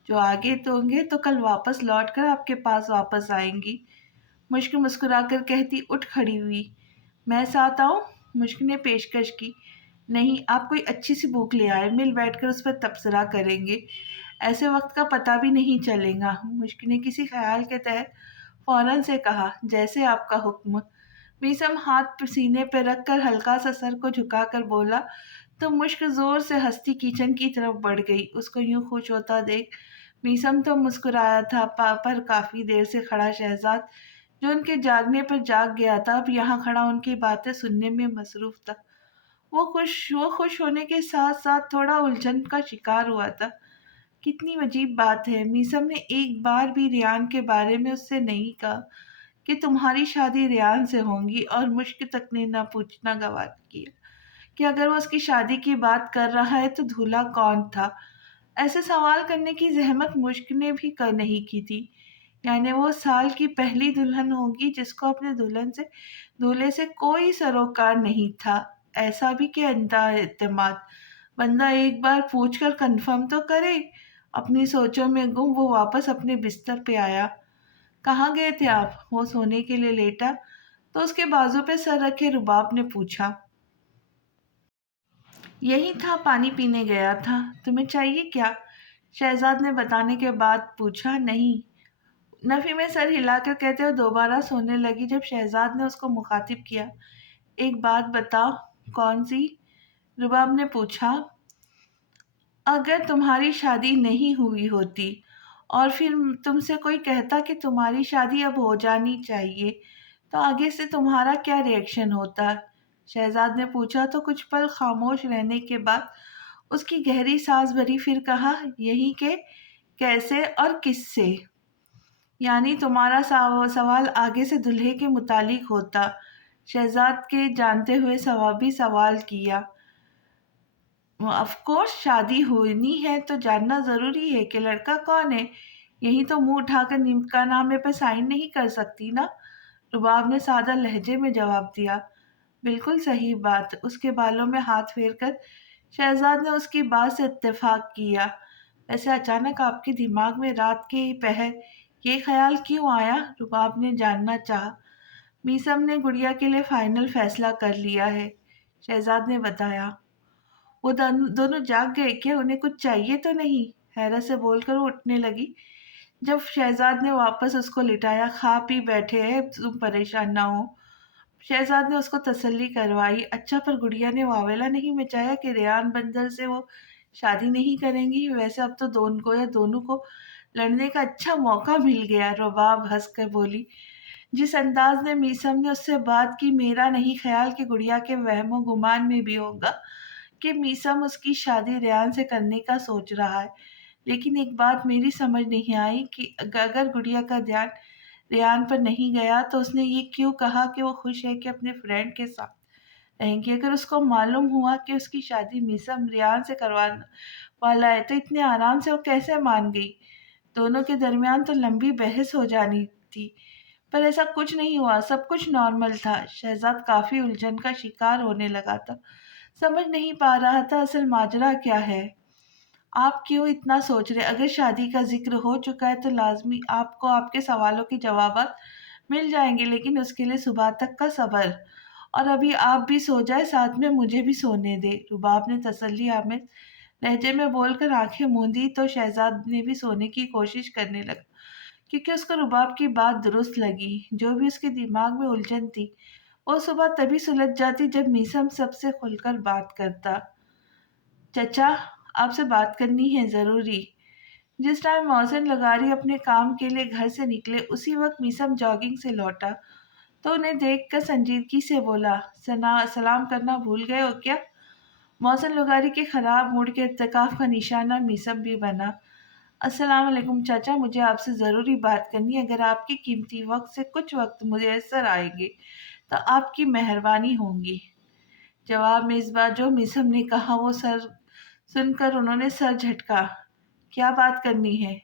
जो आगे दोगे तो कल वापस लौट कर आपके पास वापस आएंगी। मुश्क मुस्कुराकर कहती उठ खड़ी हुई। मैं साथ आऊं? मुश्क ने पेशकश की। नहीं, आप कोई अच्छी सी बुक ले आए, मिल बैठकर उस पर तबसरा करेंगे, ऐसे वक्त का पता भी नहीं चलेगा। मुश्क ने किसी ख्याल के तहत फौरन से कहा, जैसे आपका हुक्म। मीसम हाथ सीने पर रखकर हल्का सा सर को झुकाकर बोला, तो मुश्क जोर से हंसती किचन की तरफ बढ़ गई। उसको यूं खुश होता देख मीसम तो मुस्कुराया था, पर काफी देर से खड़ा शहजाद जो उनके जागने पर जाग गया था, अब यहाँ खड़ा उनकी बातें सुनने में मसरूफ था। वो खुश होने के साथ साथ थोड़ा उलझन का शिकार हुआ था। कितनी अजीब बात है, मीसम ने एक बार भी रियान के बारे में उससे नहीं कहा कि तुम्हारी शादी रियान से होगी, और मुश्क तक ने ना पूछना गवार किया कि अगर वो उसकी शादी की बात कर रहा है तो दूल्हा कौन था। ऐसे सवाल करने की जहमत मुश्क ने भी नहीं की थी। यानी वो साल की पहली दुल्हन होगी जिसको अपने दूल्हे से कोई सरोकार नहीं था। ऐसा भी कि अंधा एतमाद, बंदा एक बार पूछ कर कंफर्म तो करे। अपनी सोचों में गुम वो वापस अपने बिस्तर पे आया। कहाँ गए थे आप? वो सोने के लिए लेटा तो उसके बाजू पे सर रखे रुबाब ने पूछा। यही था, पानी पीने गया था। तुम्हें चाहिए क्या? शहजाद ने बताने के बाद पूछा, नहीं। नफी में सर हिलाकर कहते हुए दोबारा सोने लगी। जब शहजाद ने उसको मुखातिब किया, एक बात बताओ। कौन सी? रुबाब ने पूछा। अगर तुम्हारी शादी नहीं हुई होती और फिर तुमसे कोई कहता कि तुम्हारी शादी अब हो जानी चाहिए, तो आगे से तुम्हारा क्या रिएक्शन होता? शहजाद ने पूछा। तो कुछ पल खामोश रहने के बाद उसकी गहरी सांस भरी, फिर कहा, यही के कैसे और किससे? यानी तुम्हारा सवाल आगे से दूल्हे के मुतालिक होता। शहजाद के जानते हुए भी सवाल किया। ऑफ कोर्स, शादी होनी है तो जानना जरूरी है कि लड़का कौन है। यही तो मुंह उठाकर निकाहनामे पे साइन नहीं कर सकती ना। रुबाब ने सादा लहजे में जवाब दिया। बिल्कुल सही बात। उसके बालों में हाथ फेरकर शहजाद ने उसकी बात से इत्तेफाक किया। वैसे अचानक आपके दिमाग में रात के पहर ये ख्याल क्यों आया? रुबाब ने जानना चाहा। मीसम ने गुड़िया के लिए फाइनल फैसला कर लिया है, शहजाद ने बताया। वो दोनों जाग गए क्या? उन्हें कुछ चाहिए तो नहीं? हैरत से बोलकर वो उठने लगी। जब शहजाद ने वापस उसको लिटाया, खा पी बैठे हैं, तुम परेशान ना हो। शहजाद ने उसको तसल्ली करवाई। अच्छा, पर गुड़िया ने वावेला नहीं मचाया कि रेयान बंदर से वो शादी नहीं करेंगी? वैसे अब तो दोनों को लड़ने का अच्छा मौका मिल गया। रुबाब हंस कर बोली। जिस अंदाज ने मीसम ने उससे बात की, मेरा नहीं ख्याल कि गुड़िया के वहमो गुमान में भी होगा कि मीसम उसकी शादी रेयान से करने का सोच रहा है। लेकिन एक बात मेरी समझ नहीं आई कि अगर गुड़िया का ध्यान रेयान पर नहीं गया तो उसने ये क्यों कहा कि वो खुश है कि अपने फ्रेंड के साथ रहेंगी। अगर उसको मालूम हुआ कि उसकी शादी मीसम रेयान से करवाने वाला है तो इतने आराम से वो कैसे मान गई? दोनों के दरमियान तो लंबी बहस हो जानी थी, पर ऐसा कुछ नहीं हुआ। सब कुछ नॉर्मल था। शहजाद काफी उलझन का शिकार होने लगा था। समझ नहीं पा रहा था असल माजरा क्या है। आप क्यों इतना सोच रहे? अगर शादी का जिक्र हो चुका है तो लाजमी आपको आपके सवालों के जवाब मिल जाएंगे, लेकिन उसके लिए सुबह तक का सब्र। और अभी आप भी सो जाए, साथ में मुझे भी सोने दे, रुबाब ने तसल्ली आमिर लहजे में बोलकर आंखें मूंदी। तो शहजाद ने भी सोने की कोशिश करने लगा, क्योंकि उसको रुबाब की बात दुरुस्त लगी। जो भी उसके दिमाग में उलझन थी वो सुबह तभी सुलझ जाती जब मीसम सबसे खुलकर बात करता। चचा, आपसे बात करनी है ज़रूरी। जिस टाइम मोहसिन लगारी अपने काम के लिए घर से निकले, उसी वक्त मीसम जॉगिंग से लौटा तो उन्हें देखकर संजीदगी से बोला, सलाम करना भूल गए हो क्या? मोहसिन लगारी के खराब मूड के इत्तेकाफ का निशाना मीसम भी बना। अस्सलाम वालेकुम चाचा, मुझे आपसे ज़रूरी बात करनी है। अगर आपकी कीमती वक्त से कुछ वक्त मुयस्सर आएंगे तो आपकी मेहरबानी होगी। जवाब में इस बार जो मिसम ने कहा वो सर सुनकर उन्होंने सर झटका। क्या बात करनी है?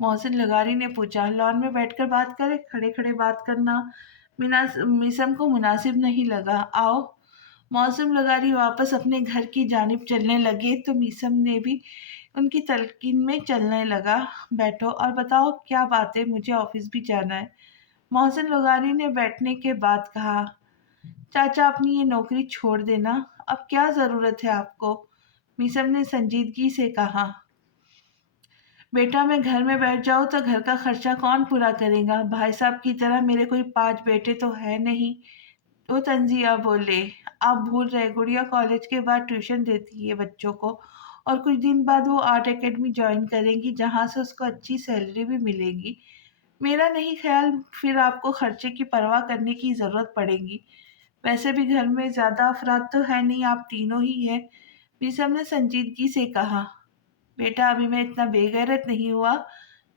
मोहसिन लगारी ने पूछा। लॉन में बैठकर बात करें? खड़े खड़े बात करना मिसम को मुनासिब नहीं लगा। आओ। मोहसिन लगारी वापस अपने घर की जानिब चलने लगे तो मिसम ने भी उनकी तलकीन में चलने लगा। बैठो और बताओ क्या बात है, मुझे ऑफिस भी जाना है। मोहसिन लगारी ने बैठने के बाद कहा, चाचा अपनी ये नौकरी छोड़ देना। अब क्या ज़रूरत है आपको? मीसम ने संजीदगी से कहा। बेटा, मैं घर में बैठ जाऊँ तो घर का खर्चा कौन पूरा करेगा? भाई साहब की तरह मेरे कोई 5 बेटे तो है नहीं। वो तंजिया बोले। आप भूल रहे, गुड़िया कॉलेज के बाद ट्यूशन देती है बच्चों को, और कुछ दिन बाद वो आर्ट एकेडमी ज्वाइन करेंगी जहाँ से उसको अच्छी सैलरी भी मिलेगी। मेरा नहीं ख्याल फिर आपको खर्चे की परवाह करने की ज़रूरत पड़ेगी। वैसे भी घर में ज्यादा अफराद तो है नहीं, आप तीनों ही हैं। बीसम ने संजीदगी से कहा। बेटा, अभी मैं इतना बेगैरत नहीं हुआ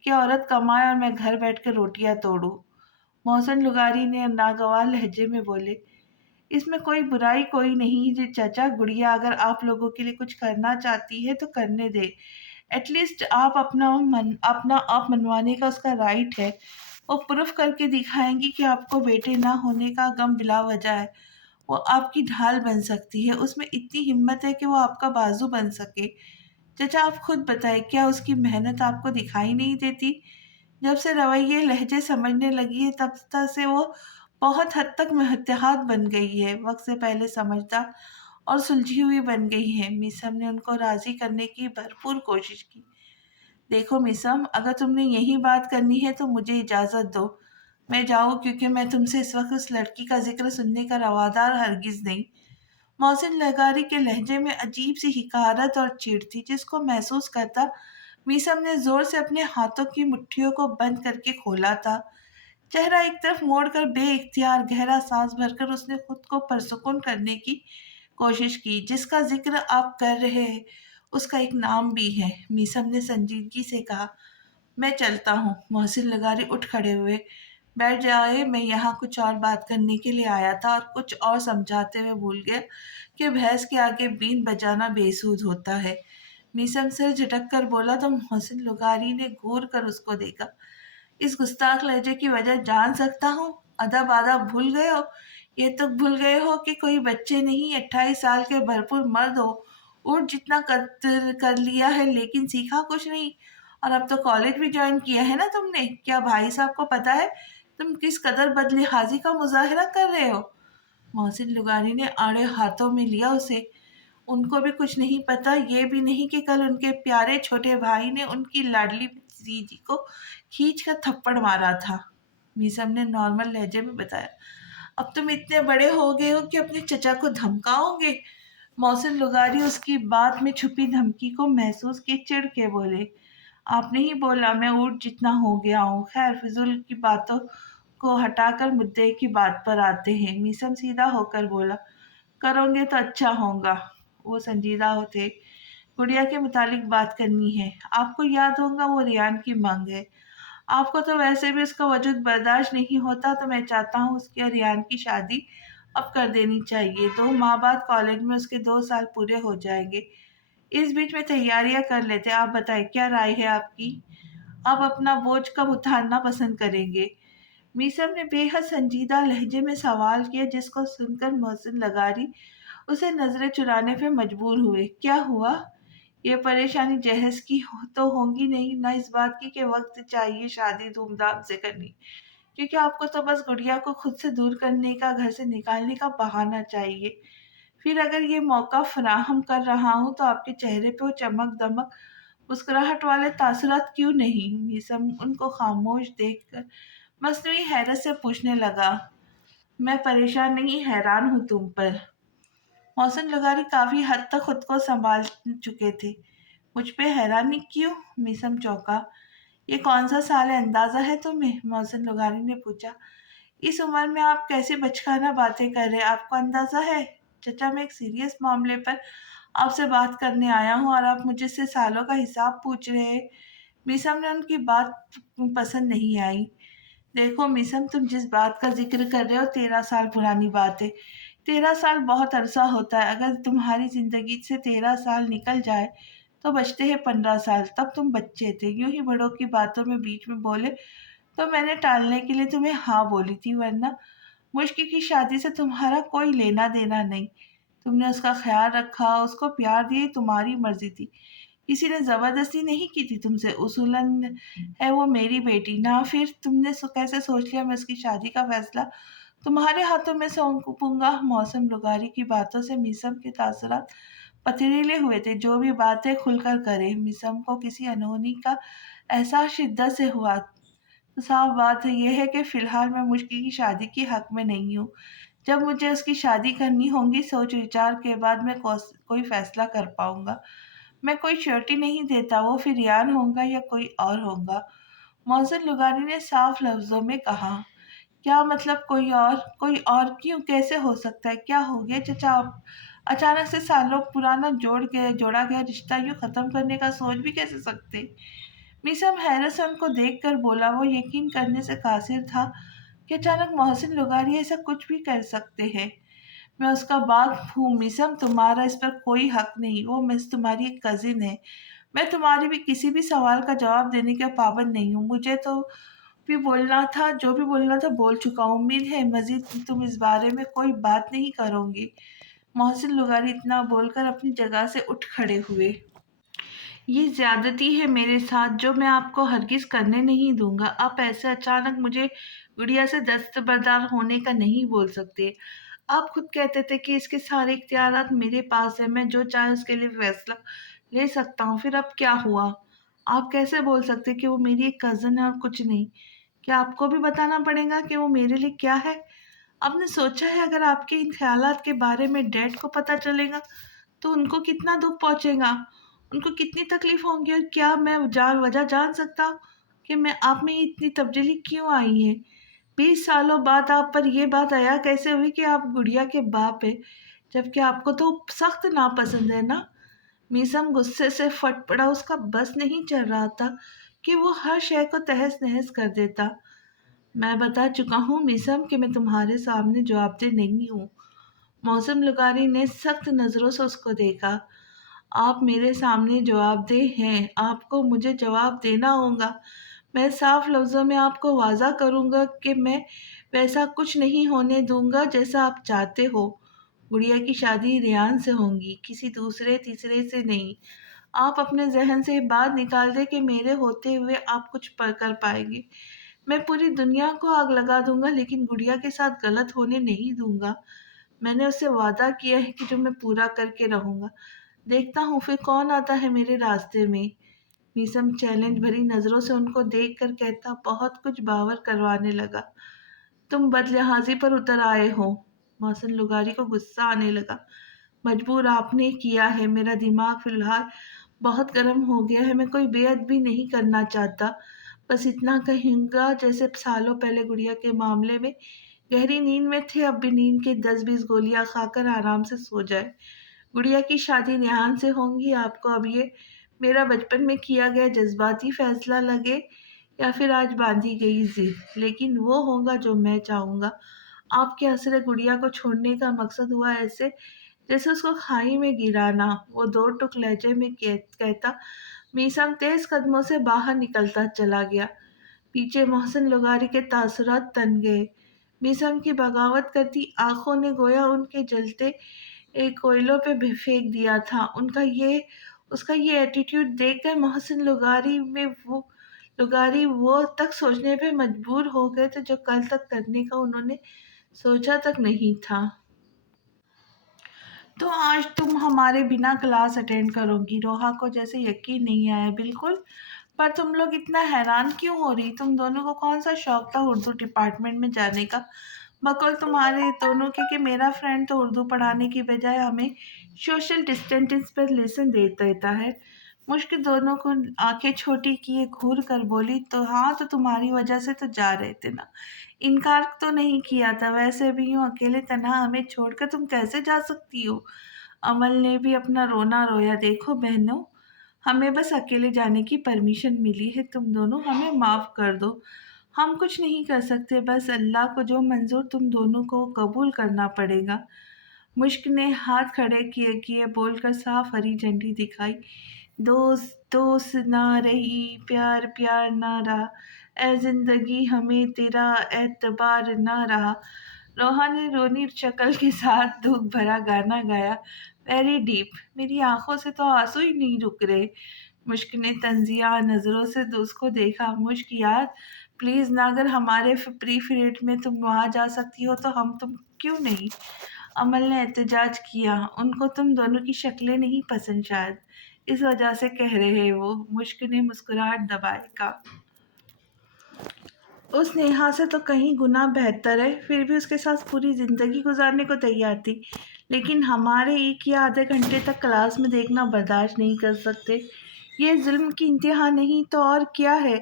कि औरत कमाए और मैं घर बैठकर रोटियां तोड़ूं। मोहसिन लुगारी ने नागवार लहजे में बोले। इसमें कोई बुराई कोई नहीं जी चाचा। गुड़िया अगर आप लोगों के लिए कुछ करना चाहती है तो करने दे। एटलीस्ट अपना आप मनवाने का उसका राइट है। वो प्रूफ करके दिखाएंगी कि आपको बेटे ना होने का गम बिला वजह है। वो आपकी ढाल बन सकती है। उसमें इतनी हिम्मत है कि वो आपका बाजू बन सके। चाचा, आप खुद बताएं, क्या उसकी मेहनत आपको दिखाई नहीं देती? जब से रवैये लहजे समझने लगी है तब तक से वो बहुत हद तक मुत्तेहाद बन गई है, वक्त से पहले समझदार और सुलझी हुई बन गई है। मीसम ने उनको राजी करने की भरपूर कोशिश की। دیکھو میسم، اگر تم نے یہی بات کرنی ہے تو مجھے اجازت دو میں جاؤں، کیونکہ میں تم سے اس وقت اس لڑکی کا ذکر سننے کا روادار ہرگز نہیں۔ محسن لغاری کے لہجے میں عجیب سی حقارت اور چڑ تھی، جس کو محسوس کرتا میسم نے زور سے اپنے ہاتھوں کی مٹھیوں کو بند کر کے کھولا تھا۔ چہرہ ایک طرف موڑ کر بے اختیار گہرا سانس بھر کر اس نے خود کو پرسکون کرنے کی کوشش کی۔ جس کا ذکر آپ کر رہے ہیں اس کا ایک نام بھی ہے، میسم نے سنجیدگی سے کہا۔ میں چلتا ہوں۔ محسن لغاری اٹھ کھڑے ہوئے۔ بیٹھ جائے، میں یہاں کچھ اور بات کرنے کے لیے آیا تھا، اور کچھ اور سمجھاتے ہوئے بھول گیا کہ بھینس کے آگے بین بجانا بے سود ہوتا ہے۔ میسم سر جھٹک کر بولا تو محسن لغاری نے گھور کر اس کو دیکھا۔ اس گستاخ لہجے کی وجہ جان سکتا ہوں؟ ادب آداب بھول گئے ہو؟ یہ تو بھول گئے ہو کہ کوئی بچے نہیں، 28 سال کے بھرپور مرد ہو۔ اونٹ جتنا قتل کر لیا ہے لیکن سیکھا کچھ نہیں۔ اور اب تو کالج بھی جوائن کیا ہے نا تم نے؟ کیا بھائی صاحب کو پتا ہے تم کس قدر بدلحاظی کا مظاہرہ کر رہے ہو؟ محسن لغاری نے آڑے ہاتھوں میں لیا اسے۔ ان کو بھی کچھ نہیں پتا، یہ بھی نہیں کہ کل ان کے پیارے چھوٹے بھائی نے ان کی لاڈلی بھتیجی کو کھینچ کر تھپڑ مارا تھا۔ میسم نے نارمل لہجے میں بتایا۔ اب تم اتنے بڑے ہو گئے ہو کہ اپنے چچا کو دھمکاؤ گے؟ محسن لغاری اس کی بات میں چھپی دھمکی کو محسوس کی چڑ کے بولے۔ آپ نے ہی بولا میں اونٹ جتنا ہو گیا ہوں۔ خیر، فضول کی باتوں کو ہٹا کر مدعے کی بات پر آتے ہیں۔ میسم سیدھا ہو کر بولا۔ کرو گے تو اچھا ہوگا۔ وہ سنجیدہ تھے۔ گڑیا کے متعلق بات کرنی ہے۔ آپ کو یاد ہوگا وہ ریان کی مانگ ہے۔ آپ کو تو ویسے بھی اس کا وجود برداشت نہیں ہوتا، تو میں چاہتا ہوں اس کے ریان کی شادی اب کر دینی چاہیے۔ 2 ماہ بعد کالج میں اس کے 2 سال پورے ہو جائیں گے۔ اس بیچ میں تیاریاں کر لیتے۔ آپ بتائیں کیا رائے ہے آپ کی؟ آپ اپنا بوجھ کب اتارنا پسند کریں گے؟ میسم نے بے حد سنجیدہ لہجے میں سوال کیا، جس کو سن کر محسن لغاری اسے نظریں چرانے پہ مجبور ہوئے۔ کیا ہوا؟ یہ پریشانی جہیز کی تو ہوگی نہیں، نہ اس بات کی کہ وقت چاہیے شادی دھوم دھام سے کرنی، کیونکہ آپ کو تو بس گڑیا کو خود سے دور کرنے کا، گھر سے نکالنے کا بہانہ چاہیے۔ پھر اگر یہ موقع فراہم کر رہا ہوں تو آپ کے چہرے پہ وہ چمک دمک مسکراہٹ والے تاثرات کیوں نہیں؟ میسم ان کو خاموش دیکھ کر مصنوعی حیرت سے پوچھنے لگا۔ میں پریشان نہیں، حیران ہوں تم پر۔ محسن لغاری کافی حد تک خود کو سنبھال چکے تھے۔ مجھ پہ حیرانی کیوں؟ میسم چونکا۔ یہ کون سا سال ہے اندازہ ہے تمہیں؟ محسن لغاری نے پوچھا۔ اس عمر میں آپ کیسے بچکانہ باتیں کر رہے؟ آپ کو اندازہ ہے؟ چچا، میں ایک سیریس معاملے پر آپ سے بات کرنے آیا ہوں، اور آپ مجھے سے سالوں کا حساب پوچھ رہے ہیں۔ میسم نے ان کی بات پسند نہیں آئی۔ دیکھو میسم، تم جس بات کا ذکر کر رہے ہو 13 سال پرانی بات ہے۔ 13 سال بہت عرصہ ہوتا ہے۔ اگر تمہاری زندگی سے 13 سال نکل جائے تو بچتے ہیں 15 سال۔ تب تم بچے تھے۔ یوں ہی بڑوں کی باتوں میں بیچ میں بولے تو میں نے ٹالنے کے لیے تمہیں ہاں بولی تھی، ورنہ مشکی کی شادی سے تمہارا کوئی لینا دینا نہیں۔ تم نے اس کا خیال رکھا، اس کو پیار دیا، تمہاری مرضی تھی۔ کسی نے زبردستی نہیں کی تھی تم سے۔ اصولاً ہے وہ میری بیٹی نہ، پھر تم نے کیسے سوچ لیا میں اس کی شادی کا فیصلہ تمہارے ہاتھوں میں سونپوں گا؟ محسن لغاری کی باتوں سے میسم کے تاثرات پتھریلے ہوئے تھے۔ جو بھی باتیں کھل کر کرے، میسم کو کسی انہونی کا احساس شدت سے ہوا۔ تو صاف بات یہ ہے کہ فی الحال میں مشکی کی شادی کی حق میں نہیں ہوں۔ جب مجھے اس کی شادی کرنی ہوگی، سوچ وچار کے بعد میں کوئی فیصلہ کر پاؤں گا۔ میں کوئی شیورٹی نہیں دیتا، وہ پھر ریان ہوگا یا کوئی اور ہوگا۔ محسن لغاری نے صاف لفظوں میں کہا۔ کیا مطلب کوئی اور؟ کوئی اور کیوں؟ کیسے ہو سکتا ہے؟ کیا ہو گیا چچا؟ آپ اچانک سے سالوں پرانا جوڑا گیا رشتہ یوں ختم کرنے کا سوچ بھی کیسے سکتے؟ میسم حیرت سے ان کو دیکھ کر بولا۔ وہ یقین کرنے سے قاصر تھا کہ اچانک محسن لغاری ایسا کچھ بھی کر سکتے ہیں۔ میں اس کا باپ ہوں میسم، تمہارا اس پر کوئی حق نہیں۔ وہ مس تمہاری ایک کزن ہے۔ میں تمہاری بھی کسی بھی سوال کا جواب دینے کا پابند نہیں ہوں۔ مجھے تو بھی بولنا تھا، جو بھی بولنا تھا بول چکا ہوں۔ امید ہے مزید تم اس بارے میں کوئی بات نہیں کرو گے۔ محسن لغاری اتنا بول کر اپنی جگہ سے اٹھ کھڑے ہوئے۔ یہ زیادتی ہے میرے ساتھ جو میں آپ کو ہرگز کرنے نہیں دوں گا۔ آپ ایسے اچانک مجھے گڑیا سے دستبردار ہونے کا نہیں بول سکتے۔ آپ خود کہتے تھے کہ اس کے سارے اختیارات میرے پاس ہیں، میں جو چاہے اس کے لیے فیصلہ لے سکتا ہوں۔ پھر اب کیا ہوا؟ आप कैसे बोल सकते कि वो मेरी एक कज़न है और कुछ नहीं? क्या आपको भी बताना पड़ेगा कि वो मेरे लिए क्या है? आपने सोचा है अगर आपके इन ख़यालात के बारे में डैड को पता चलेगा, तो उनको कितना दुःख पहुँचेगा? उनको कितनी तकलीफ़ होंगी और क्या मैं वजह जान सकता हूँ कि मैं आप में इतनी तब्दीली क्यों आई है? 20 सालों बाद आप पर ये बात आया कैसे हुई कि आप गुड़िया के बाप हैं, जबकि आपको तो सख्त नापसंद है ना? मीसम गुस्से से फट पड़ा। उसका बस नहीं चल रहा था कि वो हर शय को तहस नहस कर देता। मैं बता चुका हूँ मीसम कि मैं तुम्हारे सामने जवाबदेह नहीं हूँ। मौसम लुगारी ने सख्त नज़रों से उसको देखा। आप मेरे सामने जवाबदेह हैं, आपको मुझे जवाब देना होगा। मैं साफ लफ्ज़ों में आपको वाज़ा करूँगा कि मैं वैसा कुछ नहीं होने दूँगा जैसा आप चाहते हो। गुड़िया की शादी रेहान से होगी, किसी दूसरे तीसरे से नहीं। आप अपने ज़हन से ये बात निकाल दें कि मेरे होते हुए आप कुछ कर पाएँगे। मैं पूरी दुनिया को आग लगा दूँगा लेकिन गुड़िया के साथ गलत होने नहीं दूँगा। मैंने उससे वादा किया है कि जो मैं पूरा करके रहूँगा। देखता हूँ फिर कौन आता है मेरे रास्ते में। मीसम चैलेंज भरी नज़रों से उनको देखकर कहता, बहुत कुछ बावर करवाने लगा। तुम बदलिहाज़ी पर उतर आए हो। मोहसिन लुगारी को गुस्सा आने लगा। मजबूर आपने किया है, मेरा दिमाग फ़िलहाल बहुत गर्म हो गया है, मैं कोई बेअदबी नहीं करना चाहता। बस इतना कहूँगा जैसे सालों पहले गुड़िया के मामले में गहरी नींद में थे, अब भी नींद की 10-20 गोलियाँ खाकर आराम से सो जाएँ। गुड़िया की शादी रेहान से होगी, आपको अब ये मेरा बचपन में किया गया जज़्बाती फ़ैसला लगे या फिर आज बाँधी गई ज़िद, लेकिन वो होगा जो मैं चाहूँगा। आपके असर गुड़िया को छोड़ने का मकसद हुआ ऐसे जैसे उसको खाई में गिराना। वो दो टुक लहजे में कहता, मीसम तेज़ कदमों से बाहर निकलता चला गया। पीछे मोहसिन लुगारी के तासुरात तन गए। मीसम की बगावत करती आँखों ने गोया उनके जलते कोयलों पे भी फेंक दिया था। उसका ये एटीट्यूड देखकर मोहसिन लुगारी वो तक सोचने पे मजबूर हो गए थे जो कल तक करने का उन्होंने सोचा तक नहीं था। तो आज तुम हमारे बिना क्लास अटेंड करोगी? रोहा को जैसे यकीन नहीं आया। बिल्कुल। पर तुम लोग इतना हैरान क्यों हो रही? तुम दोनों को कौन सा शौक था उर्दू डिपार्टमेंट में जाने का? बकौल तुम्हारे दोनों के कि मेरा फ्रेंड तो उर्दू पढ़ाने की बजाय हमें सोशल डिस्टेंस पर लेसन दे देता है। मुश्किल दोनों को आंखें छोटी किए घूर कर बोली, तो हाँ, तो तुम्हारी वजह से तो जा रहे थे ना। इनकार तो नहीं किया था, वैसे भी यूं अकेले तन्हा हमें छोड़कर तुम कैसे जा सकती हो? अमल ने भी अपना रोना रोया। देखो बहनों, हमें बस अकेले जाने की परमिशन मिली है, तुम दोनों हमें माफ़ कर दो। हम कुछ नहीं कर सकते, बस अल्लाह को जो मंज़ूर तुम दोनों को कबूल करना पड़ेगा। मुश्क ने हाथ खड़े किए किए बोलकर साफ हरी झंडी दिखाई। दोस्त दोस्त ना रही, प्यार प्यार ना रहा, ए ज़िंदगी हमें तेरा एतबार ना रहा। रोहा ने रोनी शक्ल के साथ दुःख भरा गाना गाया। वेरी डीप, मेरी आँखों से तो आँसू ही नहीं रुक रहे। मुश्क ने तंज़िया नज़रों से उसको देखा। मुश्क यार, प्लीज़ ना, अगर हमारे प्री पीरियड में तुम वहाँ जा सकती हो तो हम तुम क्यों नहीं? अमल ने एहतजाज किया। उनको तुम दोनों की शक्लें नहीं पसंद शायद, इस वजह से कह रहे हैं वो। मुश्क ने मुस्कुराहट दबाए कहा, उस नेहा से तो कहीं गुना बेहतर है, फिर भी उसके साथ पूरी ज़िंदगी गुजारने को तैयार थी। लेकिन हमारे एक या आधे घंटे तक क्लास में देखना बर्दाश्त नहीं कर सकते। ये जुल्म की इंतहा नहीं तो और क्या है?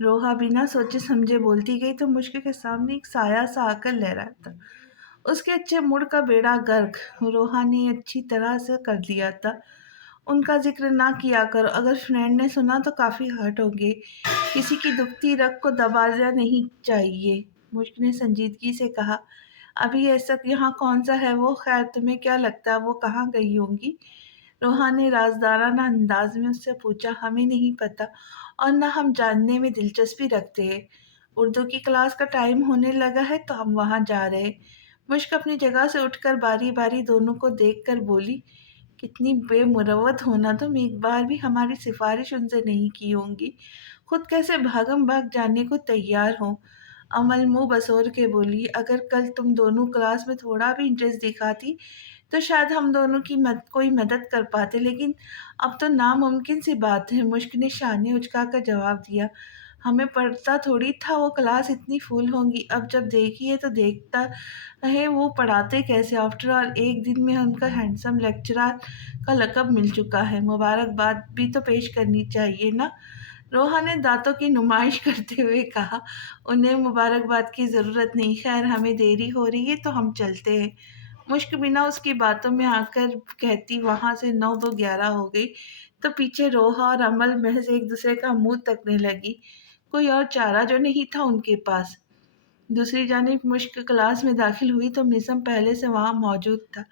रोहा बिना सोचे समझे बोलती गई तो मुश्किल के सामने एक साया सा आकर लहराता। उसके अच्छे मूड का बेड़ा गर्क रोहा ने अच्छी तरह से कर दिया था। उनका जिक्र ना किया करो, अगर फ्रेंड ने सुना तो काफ़ी हर्ट होंगे। किसी की दुखती रग को दबाना नहीं चाहिए। मुश्क ने संजीदगी से कहा, अभी ऐसा यहाँ कौन सा है वो? खैर तुम्हें क्या लगता है वो कहाँ गई होंगी? रोहा ने राजदाराना अंदाज में उससे पूछा। हमें नहीं पता और न हम जानने में दिलचस्पी रखते हैं। उर्दू की क्लास का टाइम होने लगा है तो हम वहाँ जा रहे हैं। मुश्क अपनी जगह से उठकर बारी बारी दोनों को देखकर बोली, कितनी बेमुरवत होना, तुम एक बार भी हमारी सिफारिश उनसे नहीं की होंगी, खुद कैसे भागम भाग जाने को तैयार हो। अमल मुंह बसोर के बोली, अगर कल तुम दोनों क्लास में थोड़ा भी इंटरेस्ट दिखाती तो शायद हम दोनों की कोई मदद कर पाते, लेकिन अब तो नामुमकिन सी बात है। मुश्क ने शाने उचका कर जवाब दिया, हमें पता थोड़ी था वो क्लास इतनी फुल होंगी। अब जब देखी है तो देखता है वो पढ़ाते कैसे। आफ्टर ऑल एक दिन में उनका हैंडसम लेक्चरर का लक़ब मिल चुका है, मुबारकबाद भी तो पेश करनी चाहिए ना। रोहा ने दांतों की नुमाइश करते हुए कहा, उन्हें मुबारकबाद की ज़रूरत नहीं, खैर हमें देरी हो रही है तो हम चलते हैं। मुश्क बिना उसकी बातों में आकर कहती, वहां से 9 तो 11 हो गई। तो पीछे रोहा और अमल महज एक दूसरे का मुंह तकने लगी। कोई और चारा जो नहीं था उनके पास। दूसरी जानिब मुश्क क्लास में दाखिल हुई तो मिसम पहले से वहां मौजूद था।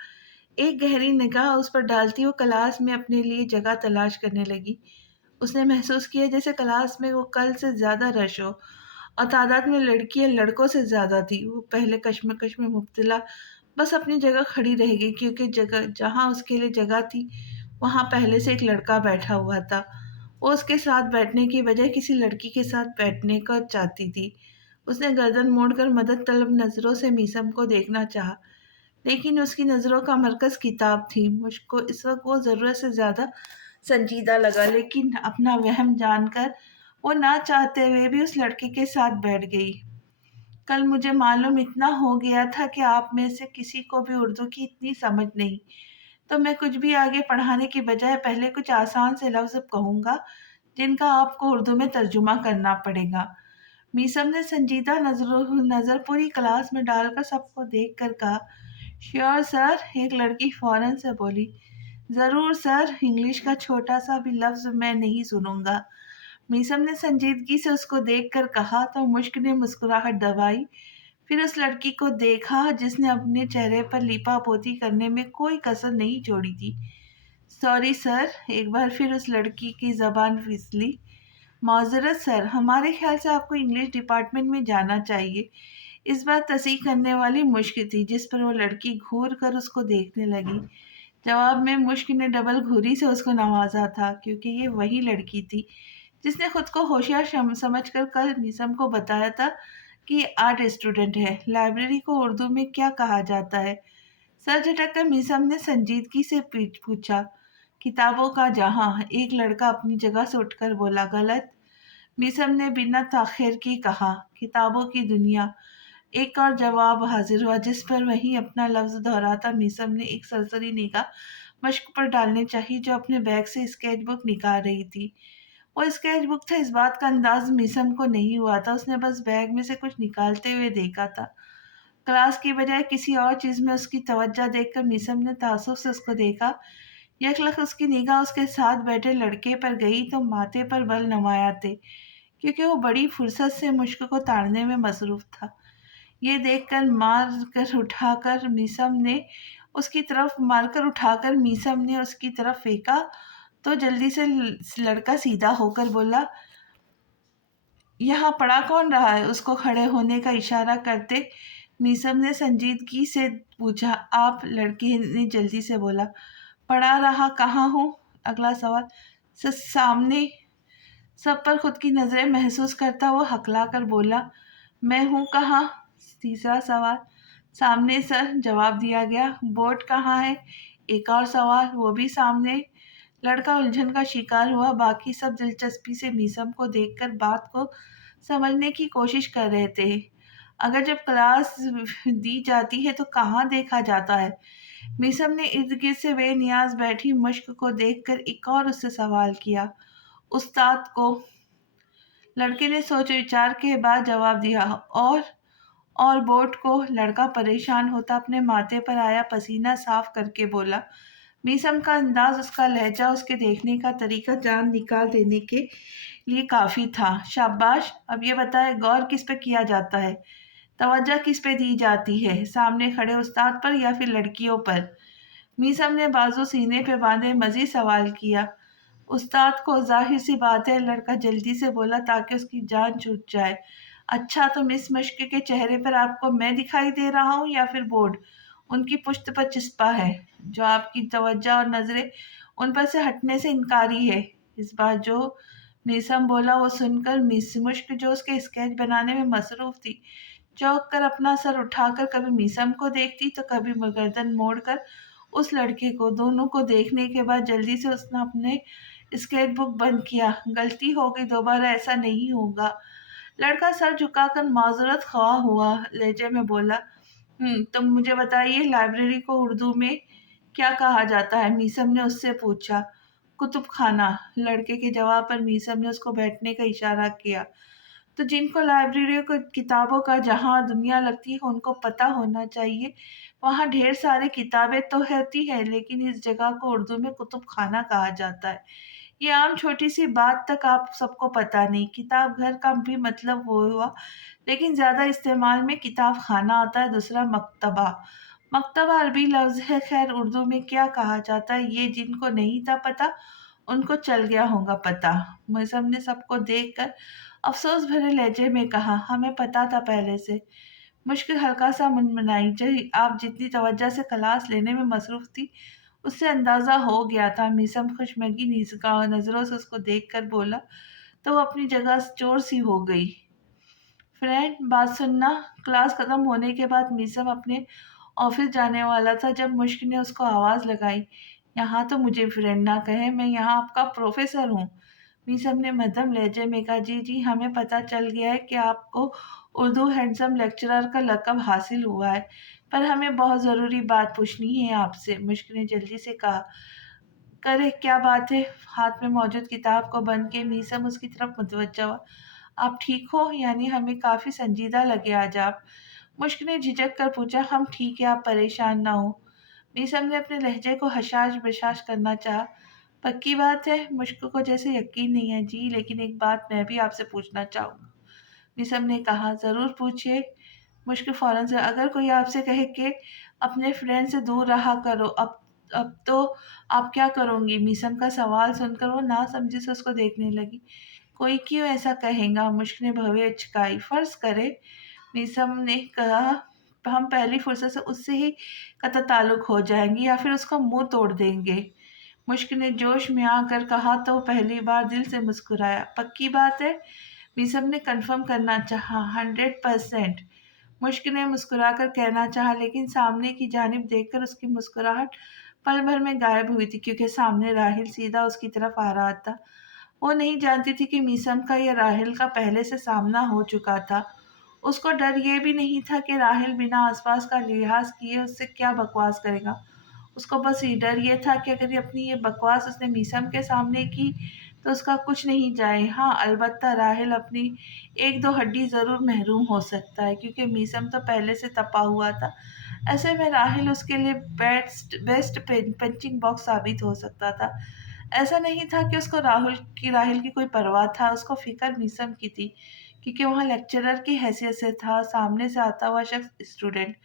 एक गहरी निगाह उस पर डालती वो क्लास में अपने लिए जगह तलाश करने लगी। उसने महसूस किया जैसे क्लास में वो कल से ज़्यादा रश हो और तादाद में लड़कियां लड़कों से ज़्यादा थी। वो पहले कश्मकश में मुब्तला बस अपनी जगह खड़ी रह गई, क्योंकि जगह जहाँ उसके लिए जगह थी वहाँ पहले से एक लड़का बैठा हुआ था। वो उसके साथ बैठने की बजाय किसी लड़की के साथ बैठने का चाहती थी। उसने गर्दन मोड़कर मदद तलब नज़रों से मीसम को देखना चाहा, लेकिन उसकी नज़रों का मरकज़ किताब थी। मुझको इस वक्त वो ज़रूरत से ज़्यादा संजीदा लगा, लेकिन अपना वहम जानकर वो ना चाहते हुए भी उस लड़के के साथ बैठ गई। कल मुझे मालूम इतना हो गया था कि आप में से किसी को भी उर्दू की इतनी समझ नहीं, तो मैं कुछ भी आगे पढ़ाने की बजाय पहले कुछ आसान से लफ्ज़ कहूँगा जिनका आपको उर्दू में तर्जुमा करना पड़ेगा। मीसम ने संजीदा नज़र पूरी क्लास में डालकर सबको देख कर कहा, श्योर सर। एक लड़की फौरन से बोली, ज़रूर सर, इंग्लिश का छोटा सा भी लफ्ज़ मैं नहीं सुनूंगा। मीसम ने संजीदगी से उसको देखकर कहा तो मुश्क ने मुस्कुराहट दबाई। फिर उस लड़की को देखा जिसने अपने चेहरे पर लिपा पोती करने में कोई कसर नहीं छोड़ी थी। सॉरी सर, एक बार फिर उस लड़की की जबान फिसली। माजरत सर, हमारे ख्याल से आपको इंग्लिश डिपार्टमेंट में जाना चाहिए। इस बार तस्दीक करने वाली मुश्क थी, जिस पर वो लड़की घूर कर उसको देखने लगी। जवाब में मुश्क ने डबल घूरी से उसको नवाजा था, क्योंकि ये वही लड़की थी जिसने खुद को होशियार समझकर कल मीसम को बताया था कि ये आर्ट स्टूडेंट है। लाइब्रेरी को उर्दू में क्या कहा जाता है? सर झटक कर मीसम ने संजीदगी से पूछा। किताबों का जहां, एक लड़का अपनी जगह से उठकर बोला। गलत, मीसम ने बिना ताखिर की कहा। किताबों की दुनिया, एक और जवाब हाजिर हुआ, जिस पर वही अपना लफ्ज दोहराता मीसम ने एक सरसरी निगाह मश्क पर डालने चाहिए, जो अपने बैग से स्केच बुक निकाल रही थी। वो स्केच बुक था, इस बात का अंदाज मीसम को नहीं हुआ था। उसने बस बैग में से कुछ निकालते हुए देखा था। क्लास की बजाय किसी और चीज में उसकी तवज्जो देखकर मीसम ने तासुब से उसको देखा। यकलख उसकी निगाह उसके साथ बैठे लड़के पर गई तो माथे पर बल नुमाया थे, क्योंकि वो बड़ी फुर्सत से मुश्क को ताड़ने में मसरूफ था। ये देखकर मारकर उठाकर मीसम ने उसकी तरफ फेंका तो जल्दी से लड़का सीधा होकर बोला, यहाँ पढ़ा कौन रहा है? उसको खड़े होने का इशारा करते मीसम ने संजीदगी से पूछा। आप? लड़के ने जल्दी से बोला। पढ़ा रहा कहाँ हूँ? अगला सवाल। सामने। सब पर खुद की नजरें महसूस करता वो हकला कर बोला, मैं हूँ कहाँ? तीसरा सवाल। सामने सर, जवाब दिया गया। बोर्ड कहाँ है? एक और सवाल, वो भी सामने। लड़का उलझन का शिकार हुआ। बाकी सब दिलचस्पी से मीसम को देखकर बात को समझने की कोशिश कर रहे थे। अगर जब क्लास दी जाती है तो कहाँ देखा जाता है? मीसम ने इर्द गिर्द से बेनियाज बैठी मुश्क को देखकर एक और उससे सवाल किया। उस्ताद को। लड़के ने सोच विचार के बाद जवाब दिया। और बोर्ड को। लड़का परेशान होता अपने माथे पर आया पसीना साफ करके बोला। मीसम का अंदाज, उसका लहजा, उसके देखने का तरीका जान निकाल देने के लिए काफी था। शाबाश, अब ये बताए, गौर किस पे किया जाता है? तवज्जो किस पे दी जाती है? सामने खड़े उस्ताद पर या फिर लड़कियों पर? मीसम ने बाजू सीने पे बांधे मजीद सवाल किया। उस्ताद को। जाहिर सी बात है, लड़का जल्दी से बोला ताकि उसकी जान छूट जाए। अच्छा, तो मिस मश्क के चेहरे पर आपको मैं दिखाई दे रहा हूँ या फिर बोर्ड? उनकी पुश्त पर चिस्पा है जो आपकी तवज्जो और नजरें उन पर से हटने से इनकारी है। इस बात जो मीसम बोला। वो सुनकर मिस मुश्क जो उसके स्केच बनाने में मसरूफ थी, चौंक कर अपना सर उठाकर कभी मीसम को देखती तो कभी गर्दन मोड़कर उस लड़के को। दोनों को देखने के बाद जल्दी से उसने अपने स्केच बुक बंद किया। गलती हो गई, दोबारा ऐसा नहीं होगा। लड़का सर झुकाकर माजूरत ख्वाह हुआ लहजे में बोला, तुम मुझे बताइए, लाइब्रेरी को उर्दू में क्या कहा जाता है? मीसम ने उससे पूछा। कुतुब खाना। लड़के के जवाब पर मीसम ने उसको बैठने का इशारा किया। तो जिनको लाइब्रेरी को किताबों का जहाँ दुनिया लगती है उनको पता होना चाहिए, वहाँ ढेर सारी किताबें तो होती है, लेकिन इस जगह को उर्दू में कुतुब खाना कहा जाता है। ये आम छोटी सी बात तक आप सबको पता नहीं। किताब घर का भी मतलब वो हुआ, लेकिन ज्यादा इस्तेमाल में किताब खाना आता है। दूसरा मकतबा। मकतबा अरबी लफ्ज है, खैर उर्दू में क्या कहा जाता है ये जिनको नहीं था पता उनको चल गया होगा पता। मुइज़्ज़म ने सबको देखकर अफसोस भरे लहजे में कहा, हमें पता था पहले से। मुश्किल हल्का सा मुनमुनाई, जो आप जितनी तवज्जो से क्लास लेने में मसरूफ थी उससे अंदाजा हो गया था। मीसम खुशमगी नजरों से उसको देखकर बोला, तो वो अपनी जगह चोर सी हो गई। फ्रेंड, बात सुनना। क्लास खत्म होने के बाद मीसम अपने ऑफिस जाने वाला था जब मुश्क ने उसको आवाज लगाई। यहाँ तो मुझे फ्रेंड ना कहे, मैं यहाँ आपका प्रोफेसर हूँ। मीसम ने मध्यम लहजे में कहा, जी जी, हमें पता चल गया है कि आपको उर्दू हैंडसम लेक्चरर का लक़ब हासिल हुआ है, पर हमें बहुत ज़रूरी बात पूछनी है आपसे। मुश्क ने जल्दी से कहा। करे, क्या बात है? हाथ में मौजूद किताब को बंद के मीसम उसकी तरफ मुतवज्जा हुआ। आप ठीक हो? यानी हमें काफी संजीदा लगे आज आप। मुश्क ने झिझक कर पूछा। हम ठीक है, आप परेशान ना हो। मीसम ने अपने लहजे को हशाश बशाश करना चाहा। पक्की बात है? मुश्क को जैसे यकीन नहीं है। जी, लेकिन एक बात मैं भी आपसे पूछना चाहूंगा। मीसम ने कहा। जरूर पूछिए। मुश्क फौरन से, अगर कोई आपसे कहे कि अपने फ्रेंड से दूर रहा करो, अब तो आप क्या करोगी? मीसम का सवाल सुनकर वो ना समझी से उसको देखने लगी। कोई क्यों ऐसा कहेगा? मुश्क ने भवें चुकाई। फर्ज करे, मीसम ने कहा, हम पहली फुर्सत से उससे ही कतई ताल्लुक हो जाएंगे या फिर उसका मुंह तोड़ देंगे। मुश्क ने जोश में आकर कहा तो पहली बार दिल से मुस्कुराया। पक्की बात है? मीसम ने कंफर्म करना चाहा। 100%। मुश्क ने मुस्कुराकर कहना चाहा, लेकिन सामने की जानिब देखकर उसकी मुस्कुराहट पल भर में गायब हुई थी, क्योंकि सामने राहिल सीधा उसकी तरफ आ रहा था। वो नहीं जानती थी कि मीसम का या राहिल का पहले से सामना हो चुका था। उसको डर ये भी नहीं था कि राहिल बिना आसपास का लिहाज किए उससे क्या बकवास करेगा। उसको बस ये डर ये था कि अगर ये अपनी ये बकवास उसने मीसम के सामने की तो उसका कुछ नहीं जाए। हाँ, अलबत्ता राहिल अपनी एक दो हड्डी ज़रूर महरूम हो सकता है, क्योंकि मीसम तो पहले से तपा हुआ था। ऐसे में राहिल उसके लिए बेस्ट बेस्ट पंचिंग बॉक्स साबित हो सकता था। ऐसा नहीं था कि उसको राहिल की कोई परवाह था। उसको फिक्र मीसम की थी, क्योंकि वहाँ लेक्चरर की हैसियत से था, सामने से आता हुआ शख्स स्टूडेंट।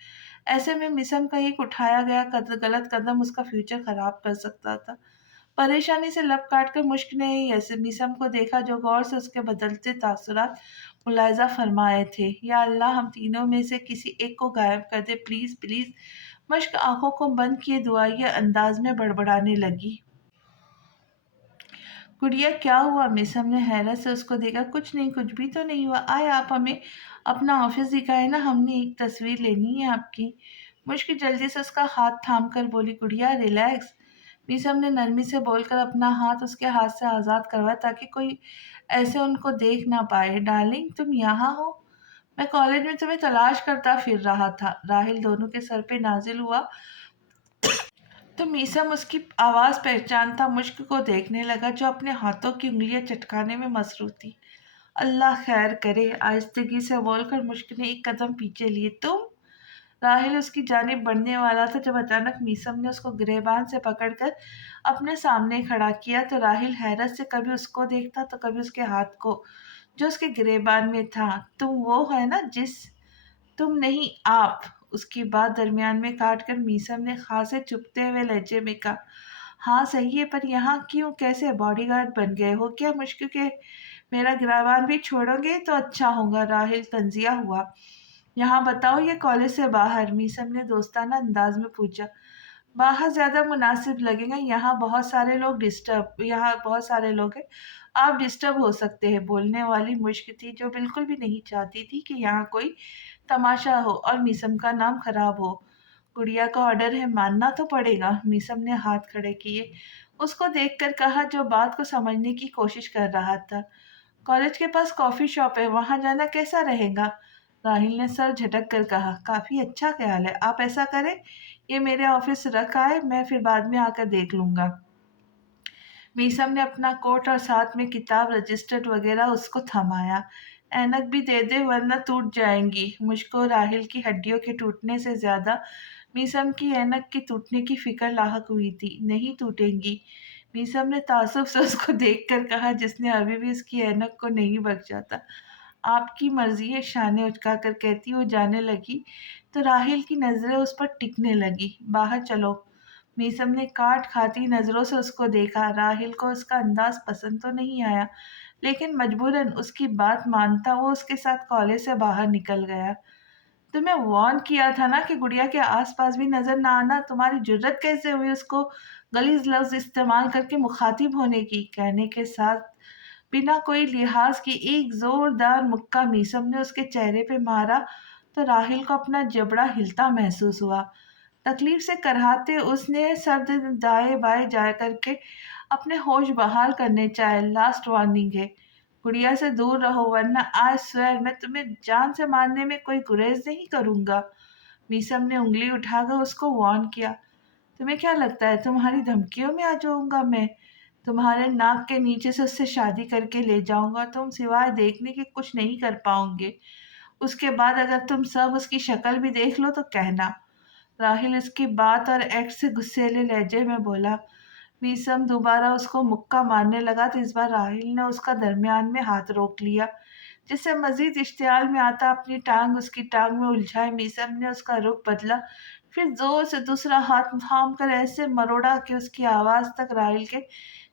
ऐसे में मिसम का एक उठाया गया गलत कदम उसका फ्यूचर खराब कर सकता था। परेशानी से लब काट कर मुश्क ने ऐसे मिसम को देखा, जो गौर से उसके बदलते तासुरात मुलायजा फरमाए थे। या अल्लाह, हम तीनों में से किसी एक को गायब कर दे, प्लीज प्लीज। मुश्क आंखों को बंद किए दुआई अंदाज में बड़बड़ाने लगी। गुड़िया, क्या हुआ? मिसम ने हैरत से उसको देखा। कुछ नहीं, कुछ भी तो नहीं हुआ। आए, आप हमें अपना ऑफिस दिखाए ना, हमने एक तस्वीर लेनी है आपकी। मुश्किल जल्दी से उसका हाथ थाम कर बोली। गुड़िया, रिलैक्स। मिसम ने नरमी से बोलकर अपना हाथ उसके हाथ से आज़ाद करवाया, ताकि कोई ऐसे उनको देख ना पाए। डार्लिंग, तुम यहाँ हो? मैं कॉलेज में तुम्हें तलाश करता फिर रहा था। राहिल दोनों के सर पे नाजिल हुआ तो मीसम उसकी आवाज़ पहचानता मुश्क को देखने लगा, जो अपने हाथों की उंगलियां चटकाने में मसरूफ थी। अल्लाह खैर करे, आहिस्तगी से बोलकर मुश्क ने एक कदम पीछे लिए। तुम? राहिल उसकी जानिब बढ़ने वाला था, जब अचानक मीसम ने उसको गिरेबान से पकड़कर अपने सामने खड़ा किया। तो राहिल हैरत से कभी उसको देखता तो कभी उसके हाथ को, जो उसके गिरेबान में था। तुम वो है ना जिस तुम नहीं, आप। उसकी बात दरमियान में काट कर मीसम ने खासे चुपते हुए लहजे में कहा। हाँ सही है, पर यहाँ क्यों? कैसे बॉडीगार्ड बन गए हो क्या? मुश्किल के मेरा गिरावान भी छोड़ोगे तो अच्छा होगा। राहिल तंजिया हुआ। यहाँ बताओ, ये कॉलेज से बाहर? मीसम ने दोस्ताना अंदाज में पूछा। बाहर ज़्यादा मुनासिब लगेगा, यहाँ बहुत सारे लोग हैं, आप डिस्टर्ब हो सकते हैं। बोलने वाली मुश्क थी जो बिल्कुल भी नहीं चाहती थी कि यहाँ कोई तमाशा हो और मीसम का नाम खराब हो। गुड़िया का ऑर्डर है, मानना तो पड़ेगा। मीसम ने हाथ खड़े किए, उसको देखकर कहा जो बात को समझने की कोशिश कर रहा था। कॉलेज के पास कॉफ़ी शॉप है, वहाँ जाना कैसा रहेगा? राहिल ने सर झटक कर कहा, काफ़ी अच्छा ख्याल है। आप ऐसा करें, ये मेरे ऑफिस रख आए, मैं फिर बाद में आकर देख लूँगा। मीसम ने अपना कोट और साथ में किताब, रजिस्टर्ड वगैरह उसको थमाया। ऐनक भी दे दे वरना टूट जाएंगी। मुझको राहिल की हड्डियों के टूटने से ज्यादा मीसम की ऐनक के टूटने की फिक्र लाहक हुई थी। नहीं टूटेंगी, मीसम ने तासुब से उसको देखकर कहा, जिसने अभी भी उसकी ऐनक को नहीं बख्शा था। आपकी मर्जी है, शाने उचकाकर कहती वो जाने लगी तो राहिल की नजरें उस पर टिकने लगी। बाहर चलो। मीसम ने काट खाती नजरों से उसको देखा। राहिल को उसका अंदाज पसंद तो नहीं आया, लेकिन मजबूरन उसकी बात मानता वो उसके साथ कॉलेज से बाहर निकल गया। तुम्हें वार्न किया था ना कि गुड़िया के आसपास भी नजर ना आना। तुम्हारी जुर्रत कैसे हुई उसको गलीज लफ्ज इस्तेमाल करके मुखातिब होने की? कहने के साथ बिना कोई लिहाज की एक जोरदार मुक्का मीसम ने उसके चेहरे पे मारा तो राहिल को अपना जबड़ा हिलता महसूस हुआ। तकलीफ से कराहते उसने सर दाएं बाएं जा करके अपने होश बहाल करने चाहे। लास्ट वार्निंग है, गुड़िया से दूर रहो वरना आज स्वेर मैं तुम्हें जान से मारने में कोई गुरेज नहीं करूंगा। मीसम ने उंगली उठाकर उसको वार्न किया। तुम्हें क्या लगता है तुम्हारी धमकियों में आ जाऊंगा मैं? तुम्हारे नाक के नीचे से उससे शादी करके ले जाऊंगा, तुम सिवाय देखने के कुछ नहीं कर पाओगे। उसके बाद अगर तुम सब उसकी शक्ल भी देख लो तो कहना। राहिल इसकी बात और एक्ट से गुस्सेले लहजे में बोला। मीसम दोबारा उसको मुक्का मारने लगा तो इस बार राहिल ने उसका दरमियान में हाथ रोक लिया, जिससे मजीद इश्तियाल में आता अपनी टांग उसकी टांग में उलझाए। मीसम ने उसका रुख बदला, फिर जोर से दूसरा हाथ थाम कर ऐसे मरोड़ा कि उसकी आवाज तक राहिल के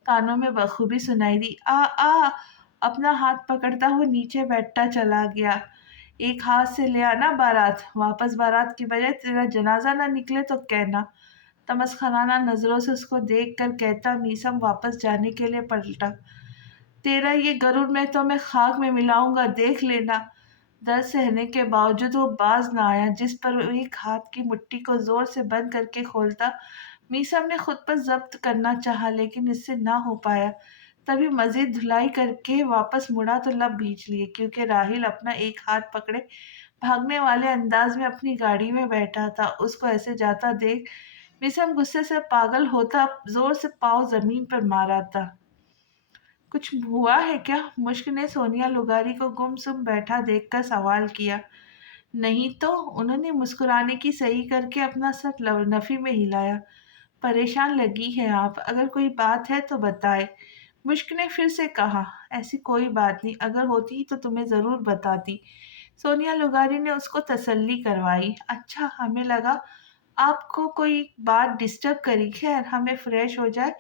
कानों में बखूबी सुनाई दी। आ आ अपना हाथ पकड़ता हुआ नीचे बैठता चला गया। एक हाथ से ले आना बारात, वापस बारात की बजाय तेरा जनाजा ना निकले तो कहना। तमस्खराना नजरों से उसको देख कर कहता मीसम वापस जाने के लिए पलटा। तेरा ये गरुड़ में तो मैं खाक में मिलाऊंगा, देख लेना। दर्द सहने के बावजूद वो बाज ना आया, जिस पर वो एक हाथ की मुट्ठी को जोर से बंद करके खोलता। मीसम ने खुद पर जब्त करना चाहा, लेकिन इससे ना हो पाया। तभी मजीद धुलाई करके वापस मुड़ा तो लब भींच लिए, क्योंकि राहिल अपना एक हाथ पकड़े भागने वाले अंदाज में अपनी गाड़ी में बैठा था। उसको ऐसे जाता देख मीसम गुस्से से पागल होता जोर से पाँव जमीन पर मारा था। कुछ हुआ है क्या? मुश्क ने सोनिया लुगारी को गुमसुम बैठा देखकर सवाल किया। नहीं तो, उन्होंने मुस्कुराने की सही करके अपना सर नफी में हिलाया। परेशान लगी है आप, अगर कोई बात है तो बताए। मुश्क ने फिर से कहा। ऐसी कोई बात नहीं, अगर होती तो तुम्हें जरूर बताती। सोनिया लुगारी ने उसको तसल्ली करवाई। अच्छा, हमें लगा आपको कोई बात डिस्टर्ब करी। खैर, हमें फ्रेश हो जाए,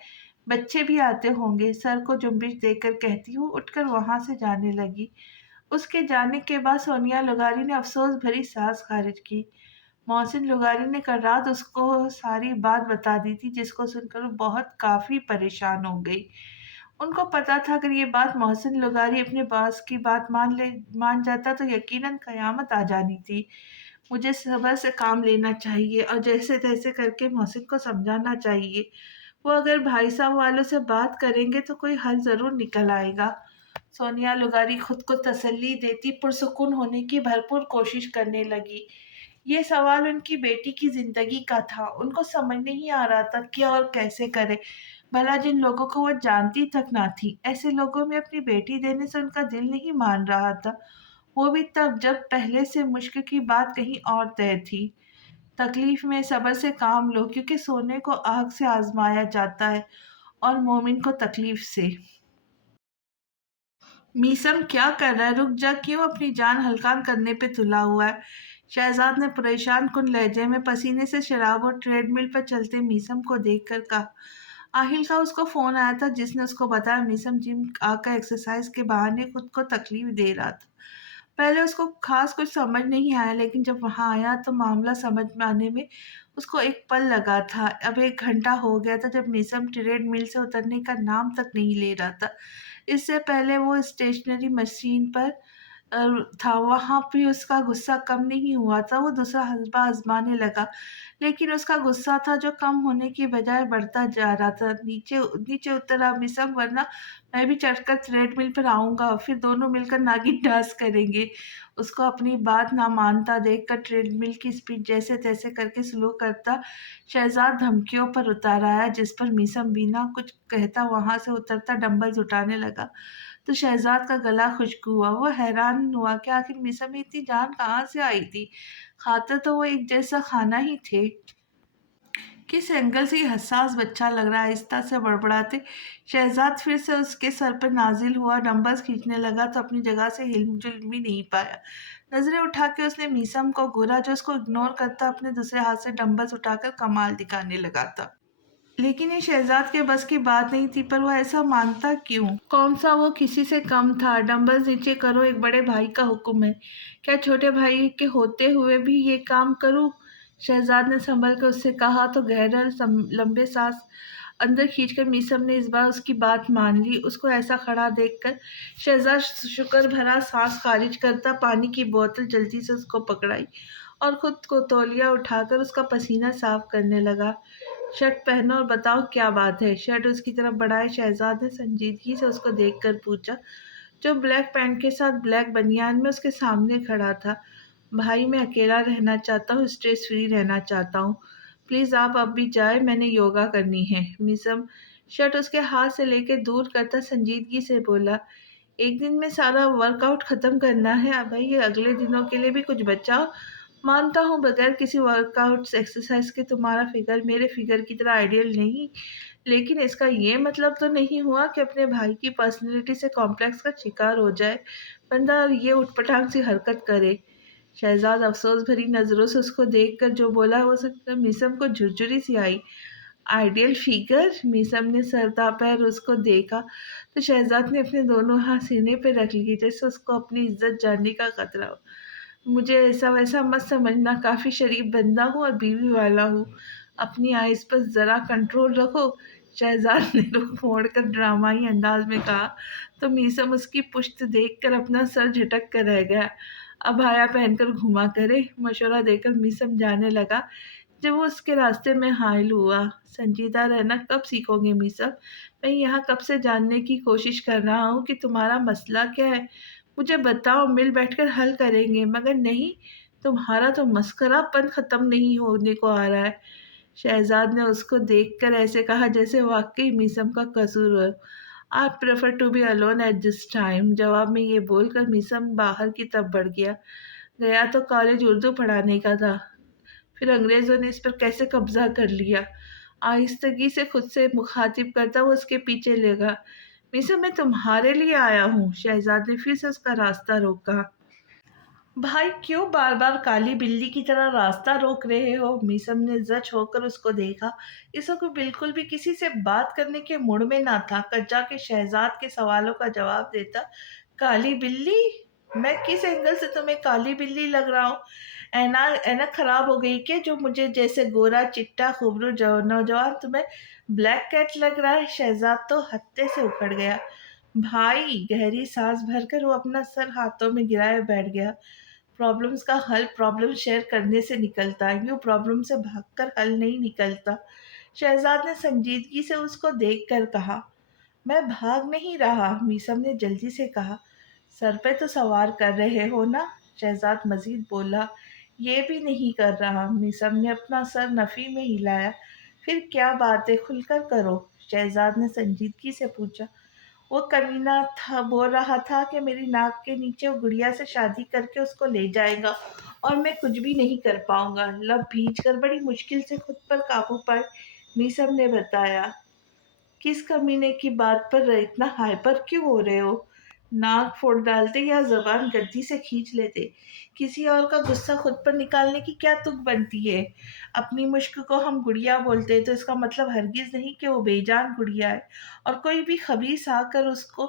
बच्चे भी आते होंगे। सर को जुम्बिश देकर कहती हूँ उठकर वहां से जाने लगी। उसके जाने के बाद सोनिया लुगारी ने अफसोस भरी सांस खारिज की। मोहसिन लुगारी ने कल रात उसको सारी बात बता दी थी, जिसको सुनकर वो बहुत काफी परेशान हो गई। उनको पता था अगर ये बात मोहसिन लुगारी अपने बॉस की बात मान जाता तो यकीनन कयामत आ जानी थी। मुझे सब्र से काम लेना चाहिए और जैसे तैसे करके मोहसिन को समझाना चाहिए। वो अगर भाई साहब वालों से बात करेंगे तो कोई हल जरूर निकल आएगा। सोनिया लुगारी खुद को तसल्ली देती पुरसुकून होने की भरपूर कोशिश करने लगी। ये सवाल उनकी बेटी की जिंदगी का था। उनको समझ नहीं आ रहा था क्या और कैसे करे। भला जिन लोगों को वो जानती तक ना थी, ऐसे लोगों में अपनी बेटी देने से उनका दिल नहीं मान रहा था। वो भी तब जब पहले से मुश्क की बात कहीं और तय थी। तकलीफ में सब्र से काम लो, क्योंकि सोने को आग से आजमाया जाता है और मोमिन को तकलीफ से। मीसम क्या कर रहा है? रुक जा, क्यों अपनी जान हल्कान करने पे तुला हुआ है? शहजाद ने परेशान कुन लहजे में पसीने से शराब और ट्रेडमिल पर चलते मीसम को देखकर कहा। आहिल का उसको फोन आया था, जिसने उसको बताया मीसम जिम आकर एक्सरसाइज के बहाने खुद को तकलीफ दे रहा था। पहले उसको ख़ास कुछ समझ नहीं आया, लेकिन जब वहाँ आया तो मामला समझ में आने में उसको एक पल लगा था। अब 1 घंटा हो गया था जब मीसम ट्रेडमिल से उतरने का नाम तक नहीं ले रहा था। इससे पहले वो स्टेशनरी मशीन पर अ, था, वहाँ भी उसका गुस्सा कम नहीं हुआ था, वो दूसरा हसबा आज़माने लगा। लेकिन उसका गुस्सा था जो कम होने की बजाय बढ़ता जा रहा था। नीचे नीचे उतरा मिसम, वरना मैं भी चढ़कर थ्रेडमिल पर आऊँगा, फिर दोनों मिलकर नागिन डांस करेंगे। उसको अपनी बात ना मानता देखकर ट्रेडमिल की स्पीड जैसे-तैसे करके स्लो करता शहज़ाद धमकियों पर उतर आया, जिस पर मीसम बिना कुछ कहता वहाँ से उतरता डंबल्स उठाने लगा। तो शहज़ाद का गला खुश्क हुआ। वो हैरान हुआ कि आखिर मीसम में इतनी जान कहाँ से आई थी? खाते तो वो एक जैसा खाना ही थे। किस एंगल से ये हसास बच्चा लग रहा है? आहिस्ता से बड़बड़ाते शहज़ाद फिर से उसके सर पर नाज़िल हुआ, डंबल्स खींचने लगा तो अपनी जगह से हिल-जुल भी नहीं पाया। नज़रें उठा के उसने मीसम को घूरा, जो उसको इग्नोर करता अपने दूसरे हाथ से डंबल्स उठाकर कमाल दिखाने लगा था। लेकिन ये शहज़ाद के बस की बात नहीं थी, पर वो ऐसा मानता क्यों? कौन-सा वो किसी से कम था? डंबल्स नीचे करो, एक बड़े भाई का हुक्म है। क्या छोटे भाई के होते हुए भी ये काम करूँ? शहज़ाद ने सँभल कर उससे कहा तो गहरा लंबे साँस अंदर खींचकर मीसम ने इस बार उसकी बात मान ली। उसको ऐसा खड़ा देखकर शहज़ाद शुक्र भरा साँस खारिज करता पानी की बोतल जल्दी से उसको पकड़ाई और खुद को तौलिया उठाकर उसका पसीना साफ़ करने लगा। शर्ट पहनो और बताओ क्या बात है? शर्ट उसकी तरफ बढ़ाए शहज़ाद ने संजीदगी से उसको देखकर पूछा, जो ब्लैक पैंट के साथ ब्लैक बनियान में उसके सामने खड़ा था। भाई, मैं अकेला रहना चाहता हूँ, स्ट्रेस फ्री रहना चाहता हूँ। प्लीज़ आप अब भी जाएँ, मैंने योगा करनी है। मिसम शर्ट उसके हाथ से लेके दूर करता संजीदगी से बोला, एक दिन में सारा वर्कआउट खत्म करना है। भई अगले दिनों के लिए भी कुछ बचाओ। मानता हूँ बगैर किसी वर्कआउट एक्सरसाइज़ के तुम्हारा फिगर मेरे फिगर की तरह आइडियल नहीं, लेकिन इसका ये मतलब तो नहीं हुआ कि अपने भाई की पर्सनैलिटी से कॉम्प्लेक्स का शिकार हो जाए, बंदा ये ऊट-पटांग सी हरकत करे। शहज़ाद अफ़सोस भरी नज़रों से उसको देखकर जो बोला वो सुनकर मीसम को झुरझुरी सी आई। Ideal figure? मीसम ने सरतापैर उसको देखा तो शहज़ाद ने अपने दोनों हाथ सीने पे रख लिए, जैसे उसको अपनी इज़्ज़त जाने का खतरा हो। मुझे ऐसा-वैसा मत समझना, काफ़ी शरीफ बंदा हूँ और बीवी वाला हूँ। अपनी आइज़ पर ज़रा कंट्रोल रखो। शहज़ाद ने रुख मोड़कर ड्रामाई अंदाज़ में कहा, तो मीसम उसकी पुश्त देखकर अपना सर झटक कर रह गया। अबाया पहनकर घूमा करे, मशवरा देकर मीसम जाने लगा। जब वो उसके रास्ते में हाइल हुआ, संजीदा रहना कब सीखोगे मीसम? मैं यहाँ कब से जानने की कोशिश कर रहा हूँ कि तुम्हारा मसला क्या है? मुझे बताओ, मिल बैठकर हल करेंगे। मगर नहीं, तुम्हारा तो मस्खरापन ख़त्म नहीं होने को आ रहा है। शहज़ाद ने उसको देखकर ऐसे कहा जैसे वाक़ई मीसम का कसूर हो। I prefer to be alone at this time. जवाब में ये बोलकर मीसम बाहर की तरफ बढ़ गया। गया तो कॉलेज उर्दू पढ़ाने का था, फिर अंग्रेज़ों ने इस पर कैसे कब्ज़ा कर लिया। आहिस्तगी से खुद से मुख़ातिब करता वो उसके पीछे लगा। मिसे मैं तुम्हारे लिए आया हूँ। शहज़ाद ने फिर से उसका रास्ता रोका। भाई, क्यों बार-बार काली बिल्ली की तरह रास्ता रोक रहे हो? मीसम ने ज़च होकर उसको देखा। इस वक़्त बिल्कुल भी किसी से बात करने के मूड में ना था। कच्चा के शहज़ाद के सवालों का जवाब देता। काली बिल्ली? मैं किस एंगल से तुम्हें काली बिल्ली लग रहा हूँ? ऐनक खराब हो गई क्या, जो मुझे जैसे गोरा, चिट्टा, खूबरू नौजवान तुम्हें ब्लैक कैट लग रहा है? शहज़ाद तो हत्थे से उखड़ गया। भाई, गहरी साँस भरकर वो अपना सर हाथों में गिराए बैठ गया। प्रॉब्लम्स का हल प्रॉब्लम शेयर करने से निकलता है, यूँ प्रॉब्लम से भागकर हल नहीं निकलता। शहज़ाद ने संजीदगी से उसको देखकर कहा, मैं भाग नहीं रहा। मीसम ने जल्दी से कहा, सर पे तो सवार कर रहे हो ना? शहज़ाद मज़ीद बोला, ये भी नहीं कर रहा। मीसम ने अपना सर नफ़ी में हिलाया। फिर क्या बात है, खुलकर करो। शहज़ाद ने संजीदगी से पूछा। वो कमीना था बोल रहा था कि मेरी नाक के नीचे वो गुड़िया से शादी करके उसको ले जाएगा और मैं कुछ भी नहीं कर पाऊँगा। लब भींच कर बड़ी मुश्किल से खुद पर काबू पाए मीसम ने बताया। किस कमीने की बात पर इतना हाइपर क्यों हो रहे हो? नाक फोड़ डालते या ज़बान गद्दी से खींच लेते? किसी और का गुस्सा खुद पर निकालने की क्या तुक बनती है? अपनी मुश्क को हम गुड़िया बोलते हैं तो इसका मतलब हरगिज़ नहीं कि वो बेजान गुड़िया है और कोई भी खबीस आकर उसको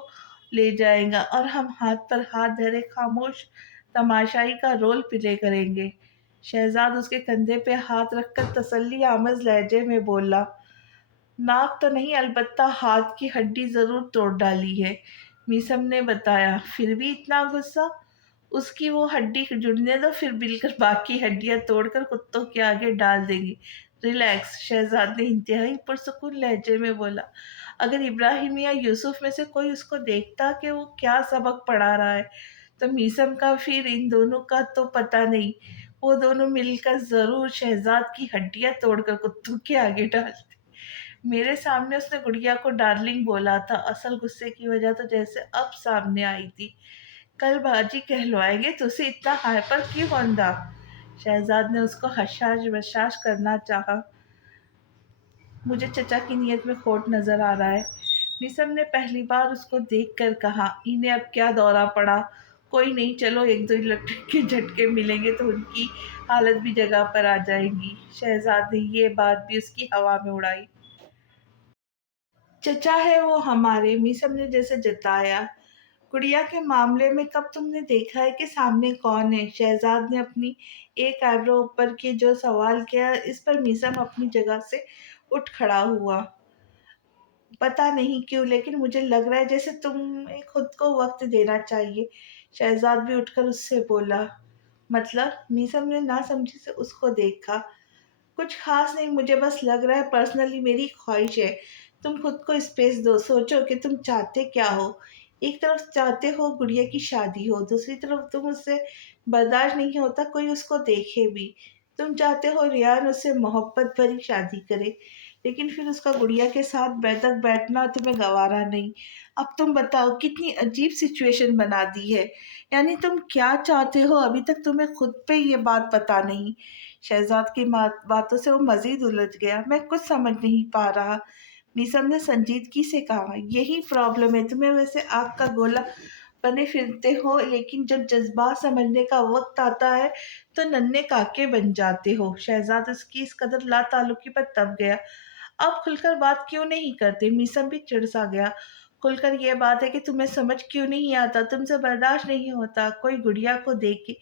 ले जाएगा और हम हाथ पर हाथ धरे खामोश تماشائی کا رول پلے کریں گے۔ شہزاد اس کے کندھے پہ ہاتھ رکھ کر تسلی آمیز لہجے میں بولا، ناک تو نہیں، البتہ ہاتھ کی ہڈی ضرور توڑ ڈالی ہے۔ میسم نے بتایا، پھر بھی اتنا غصہ؟ اس کی وہ ہڈی جڑنے دو، پھر مل کر باقی ہڈیاں توڑ کر کتوں کے آگے ڈال دیں گے۔ ریلیکس، شہزاد نے انتہائی پرسکون لہجے میں بولا۔ اگر ابراہیم یا یوسف میں سے کوئی اس کو دیکھتا کہ وہ کیا سبق پڑھا رہا ہے تو میسم کا، پھر ان دونوں کا تو پتہ نہیں، وہ دونوں مل کر ضرور شہزاد کی ہڈیاں توڑ کر کتوں کے آگے ڈالتے۔ میرے سامنے اس نے گڑیا کو ڈارلنگ بولا تھا، اصل غصے کی وجہ تو جیسے اب سامنے آئی تھی۔ کل باجی کہلوائیں گے تو اسے اتنا ہائپر کیوں بندہ؟ شہزاد نے اس کو حشاش بشاش کرنا چاہا۔ مجھے چچا کی نیت میں کھوٹ نظر آ رہا ہے۔ میسم نے پہلی بار اس کو دیکھ کر کہا، انہیں اب کیا دورہ پڑا؟ کوئی نہیں، چلو ایک دو الیکٹرک کے جھٹکے ملیں گے تو ان کی حالت بھی جگہ پر آ جائے گی۔ شہزاد نے یہ بات بھی اس کی ہوا میں اڑائی۔ چچا ہے وہ ہمارے، میسم نے جیسے جتایا۔ گڑیا کے معاملے میں کب تم نے دیکھا ہے کہ سامنے کون ہے؟ شہزاد نے اپنی ایک آئیبرو اوپر کی جو سوال کیا، اس پر میسم اپنی جگہ سے اٹھ کھڑا ہوا۔ پتہ نہیں کیوں، لیکن مجھے لگ رہا ہے جیسے تمہیں خود کو وقت دینا چاہیے۔ شہزاد بھی اٹھ کر اس سے بولا۔ مطلب؟ میسم نے نہ سمجھی سے اس کو دیکھا۔ کچھ خاص نہیں، مجھے بس لگ رہا ہے، پرسنلی میری خواہش ہے تم خود کو اسپیس دو، سوچو کہ تم چاہتے کیا ہو۔ ایک طرف چاہتے ہو گڑیا کی شادی ہو، دوسری طرف تم اس سے برداشت نہیں ہوتا کوئی اس کو دیکھے بھی۔ تم چاہتے ہو ریان اس سے محبت بھری شادی کرے، لیکن پھر اس کا گڑیا کے ساتھ بیٹھک بیٹھنا تمہیں گوارا نہیں۔ اب تم بتاؤ، کتنی عجیب سچویشن بنا دی ہے۔ یعنی تم کیا چاہتے ہو ابھی تک تمہیں خود پہ یہ بات پتا نہیں۔ شہزاد کی باتوں سے وہ مزید الجھ گیا۔ میں کچھ سمجھ نہیں پا رہا، میسم نے سنجیدگی سے کہا۔ یہی پرابلم ہے، تمہیں ویسے آگ کا گولا بنے پھرتے ہو، لیکن جب جذبات سمجھنے کا وقت آتا ہے تو ننھے کاکے بن جاتے ہو۔ شہزاد اس کی اس قدر لا تعلقی پر تپ گیا۔ اب کھل کر بات کیوں نہیں کرتے؟ میسم بھی چڑ سا گیا۔ کھل کر یہ بات ہے کہ تمہیں سمجھ کیوں نہیں آتا، تم سے برداشت نہیں ہوتا کوئی گڑیا کو دیکھے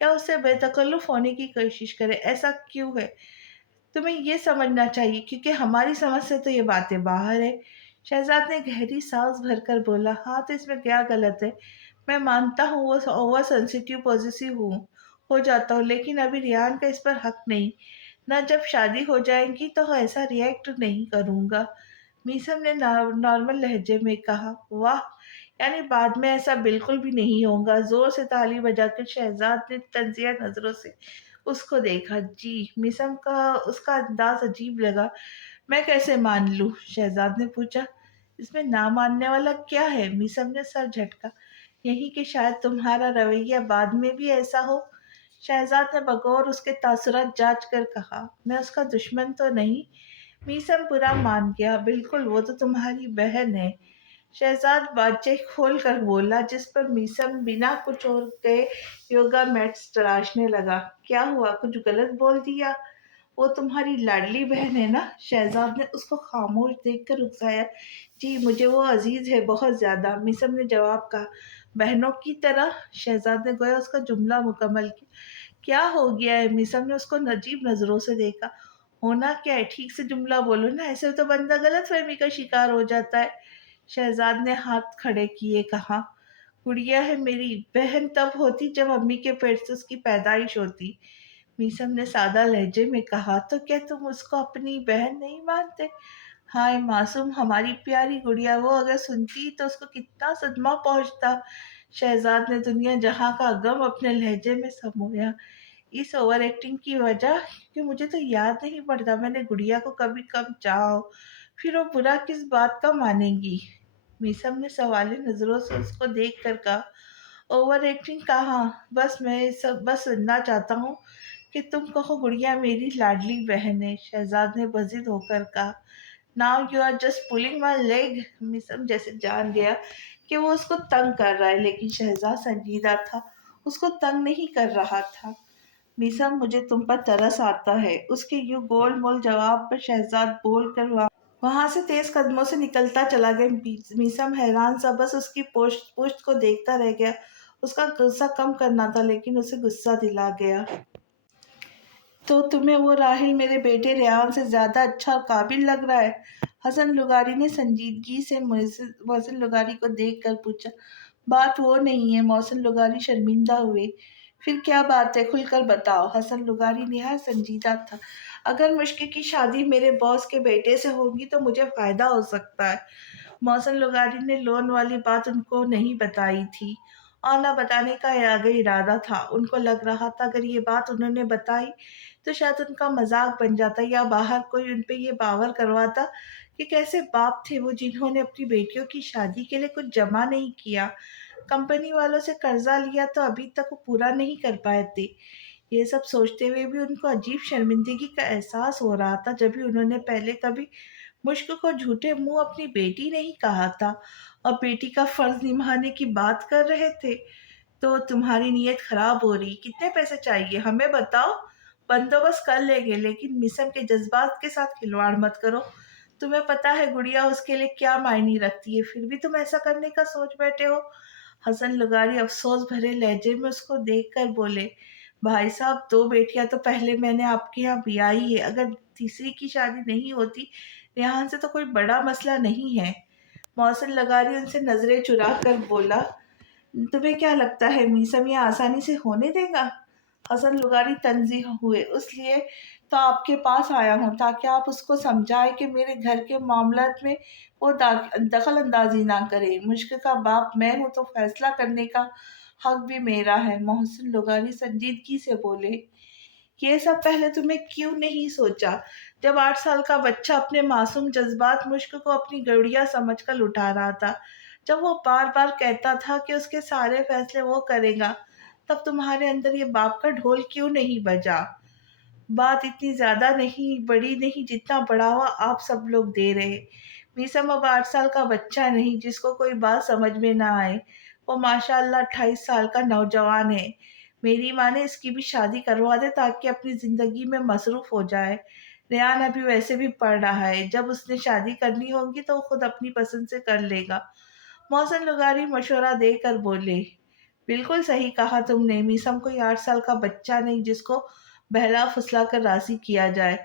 یا اس سے بے تکلف ہونے کی کوشش کرے۔ ایسا کیوں ہے؟ تمہیں یہ سمجھنا چاہیے، کیونکہ ہماری سمجھ سے تو یہ باتیں باہر ہے۔ شہزاد نے گہری سانس بھر کر بولا، ہاں تو اس میں کیا غلط ہے؟ میں مانتا ہوں وہ اوور سینسیٹیو پوزیسو ہو جاتا ہوں، لیکن ابھی ریان کا اس پر حق نہیں۔ نہ جب شادی ہو جائے گی تو ایسا ریئیکٹ نہیں کروں گا۔ میسم نے نارمل لہجے میں کہا۔ واہ، یعنی بعد میں ایسا بالکل بھی نہیں ہوگا؟ زور سے تالی بجا کر شہزاد نے تنزیہ نظروں سے اس کو دیکھا۔ جی، میسم کا اس کا انداز عجیب لگا۔ میں کیسے مان لوں؟ شہزاد نے پوچھا۔ اس میں نہ ماننے والا کیا ہے؟ میسم نے سر جھٹکا۔ یہی کہ شاید تمہارا رویہ بعد میں بھی ایسا ہو۔ شہزاد نے بغور اس کے تاثرات جانچ کر کہا، میں اس کا دشمن تو نہیں؟ میسم برا مان گیا۔ بالکل، وہ تو تمہاری بہن ہے۔ شہزاد باتیں کھول کر بولا، جس پر میسم بنا کچھ اور کہے یوگا میٹس تراشنے لگا۔ کیا ہوا، کچھ غلط بول دیا؟ وہ تمہاری لاڈلی بہن ہے نا؟ شہزاد نے اس کو خاموش دیکھ کر اکسایا۔ جی، مجھے وہ عزیز ہے، بہت زیادہ، میسم نے جواب کہا۔ بہنوں کی طرح؟ شہزاد نے گویا اس کا جملہ مکمل کیا۔ کیا ہو گیا ہے؟ میسم نے اس کو عجیب نظروں سے دیکھا۔ ہونا کیا ہے؟ ٹھیک سے جملہ بولو نا، ایسے تو بندہ غلط فہمی کا شکار ہو جاتا ہے۔ شہزاد نے ہاتھ کھڑے کیے کہا، گڑیا ہے میری بہن تب ہوتی جب امی کے پیٹ سے اس کی پیدائش ہوتی۔ میسم نے سادہ لہجے میں کہا، تو کیا تم اس کو اپنی بہن نہیں مانتے؟ ہائے معصوم، ہماری پیاری گڑیا، وہ اگر سنتی تو اس کو کتنا صدمہ پہنچتا۔ شہزاد نے دنیا جہاں کا غم اپنے لہجے میں سمویا۔ اس اوور ایکٹنگ کی وجہ؟ کہ مجھے تو یاد نہیں پڑتا میں نے گڑیا کو کبھی کم چاہا ہو، پھر وہ برا کس بات کا مانے گی؟ میسم نے سوالی نظروں سے اس کو دیکھ کر کہا، اوور ایکٹنگ کہاں، بس سننا چاہتا ہوں کہ تم کہو گڑیا میری لاڈلی بہن ہے۔ شہزاد نے بزد ہو کر کہا، now you are just pulling my leg. Meesam جیسے جان گیا کہ وہ اس کو تنگ کر رہا ہے، لیکن شہزاد سنجیدہ تھا، اس کو تنگ نہیں کر رہا تھا۔ میسم، مجھے تم پر ترس آتا ہے۔ اس کے یوں گول مول جواب پر شہزاد بول کر وہاں سے تیز قدموں سے نکلتا چلا گیا۔ میسم حیران سا بس اس کی پشت کو دیکھتا رہ گیا۔ اس کا غصہ کم کرنا تھا لیکن اسے غصہ دلا گیا۔ تو تمہیں وہ راحل میرے بیٹے ریان سے زیادہ اچھا اور قابل لگ رہا ہے؟ حسن لغاری نے سنجیدگی سے محسن لغاری کو دیکھ کر پوچھا۔ بات وہ نہیں ہے، محسن لغاری شرمندہ ہوئے۔ پھر کیا بات ہے، کھل کر بتاؤ۔ حسن لغاری نہایت سنجیدہ تھا۔ اگر مشکل کی شادی میرے باس کے بیٹے سے ہوگی تو مجھے فائدہ ہو سکتا ہے۔ محسن لغاری نے لون والی بات ان کو نہیں بتائی تھی اور نہ بتانے کا آگے ارادہ تھا۔ ان کو لگ رہا تھا اگر یہ بات انہوں نے بتائی تو شاید ان کا مذاق بن جاتا یا باہر کوئی ان پہ یہ باور کرواتا کہ کیسے باپ تھے وہ جنہوں نے اپنی بیٹیوں کی شادی کے لیے کچھ جمع نہیں کیا، کمپنی والوں سے قرضہ لیا تو ابھی تک وہ پورا نہیں کر پائے تھے۔ یہ سب سوچتے ہوئے بھی ان کو عجیب شرمندگی کا احساس ہو رہا تھا، جب بھی انہوں نے پہلے کبھی مشک کو جھوٹے منہ اپنی بیٹی نہیں کہا تھا اور بیٹی کا فرض نبھانے کی بات کر رہے تھے۔ تو تمہاری نیت خراب ہو رہی، کتنے پیسے چاہیے ہمیں بتاؤ، بندوبست کر لیں گے، لیکن مسم کے جذبات کے ساتھ کھلواڑ مت کرو۔ تمہیں پتا ہے گڑیا اس کے لیے کیا معنی رکھتی ہے، پھر بھی تم ایسا کرنے کا سوچ بیٹھے ہو۔ حسن لغاری افسوس بھرے لہجے میں اس کو دیکھ کر بولے، بھائی صاحب 2 بیٹیاں تو پہلے میں نے آپ کے یہاں بیائی ہے، اگر تیسری کی شادی نہیں ہوتی ریحان سے تو کوئی بڑا مسئلہ نہیں ہے۔ محسن لغاری ان سے نظریں چرا کر بولا، تمہیں کیا لگتا ہے میسم یہ آسانی سے ہونے دے گا؟ حسن لغاری تنزیہ ہوئے، اس لیے تو آپ کے پاس آیا ہوں تاکہ آپ اس کو سمجھائے کہ میرے گھر کے معاملات میں وہ دخل اندازی نہ کرے۔ مشک کا باپ میں ہوں تو فیصلہ کرنے کا حق بھی میرا ہے۔ محسن لغاری سنجیدگی سے بولے، یہ سب پہلے تمہیں کیوں نہیں سوچا جب 8 سال کا بچہ اپنے معصوم جذبات مشک کو اپنی گڑیا سمجھ کر اٹھا رہا تھا، جب وہ بار بار کہتا تھا کہ اس کے سارے فیصلے وہ کرے گا، تب تمہارے اندر یہ باپ کا ڈھول کیوں نہیں بجا؟ بات اتنی زیادہ نہیں بڑی نہیں جتنا بڑھاوا آپ سب لوگ دے رہے۔ میسم اب 8 سال کا بچہ نہیں جس کو کوئی بات سمجھ میں نہ آئے، وہ ماشاء اللہ 28 سال کا نوجوان ہے۔ میری ماں نے اس کی بھی شادی کروا دے تاکہ اپنی زندگی میں مصروف ہو جائے۔ ریان ابھی ویسے بھی پڑھ رہا ہے، جب اس نے شادی کرنی ہوگی تو وہ خود اپنی پسند سے کر لے گا۔ محسن لغاری مشورہ دے کر بولے، بالکل صحیح کہا تم نے، میسم کوئی 8 سال کا بچہ نہیں جس کو بہلا پھسلا کر راضی کیا جائے۔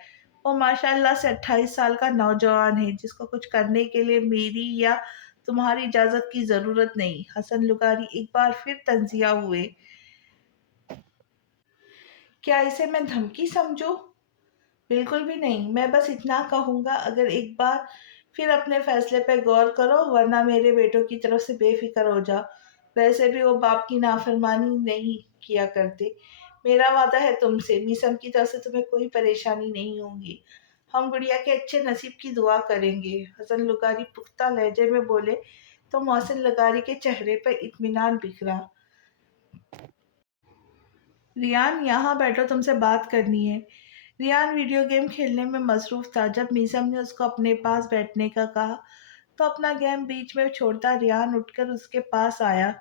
وہ ماشاء اللہ سے 28 سال کا نوجوان ہے جس کو کچھ کرنے کے لیے میری یا تمہاری اجازت کی ضرورت نہیں۔ حسن لغاری ایک بار پھر تنزیہ ہوئے، کیا اسے میں دھمکی سمجھوں؟ بالکل بھی نہیں، میں بس اتنا کہوں گا اگر ایک بار پھر اپنے فیصلے پہ غور کرو، ورنہ میرے بیٹوں کی طرف سے بے فکر ہو جاؤ۔ ویسے بھی وہ باپ کی نافرمانی نہیں کیا کرتے۔ میرا وعدہ ہے تم سے، میسم کی طرف سے تمہیں کوئی پریشانی نہیں ہوگی۔ ہم گڑیا کے اچھے نصیب کی دعا کریں گے۔ حسن لغاری پختہ لہجے میں بولے تو محسن لغاری کے چہرے پر اطمینان بکھرا۔ ریان یہاں بیٹھو، تم سے بات کرنی ہے۔ ریان ویڈیو گیم کھیلنے میں مصروف تھا۔ جب میسم نے اس کو اپنے پاس بیٹھنے کا کہا تو اپنا گیم بیچ میں چھوڑتا ریان اٹھ کر اس کے پاس آیا۔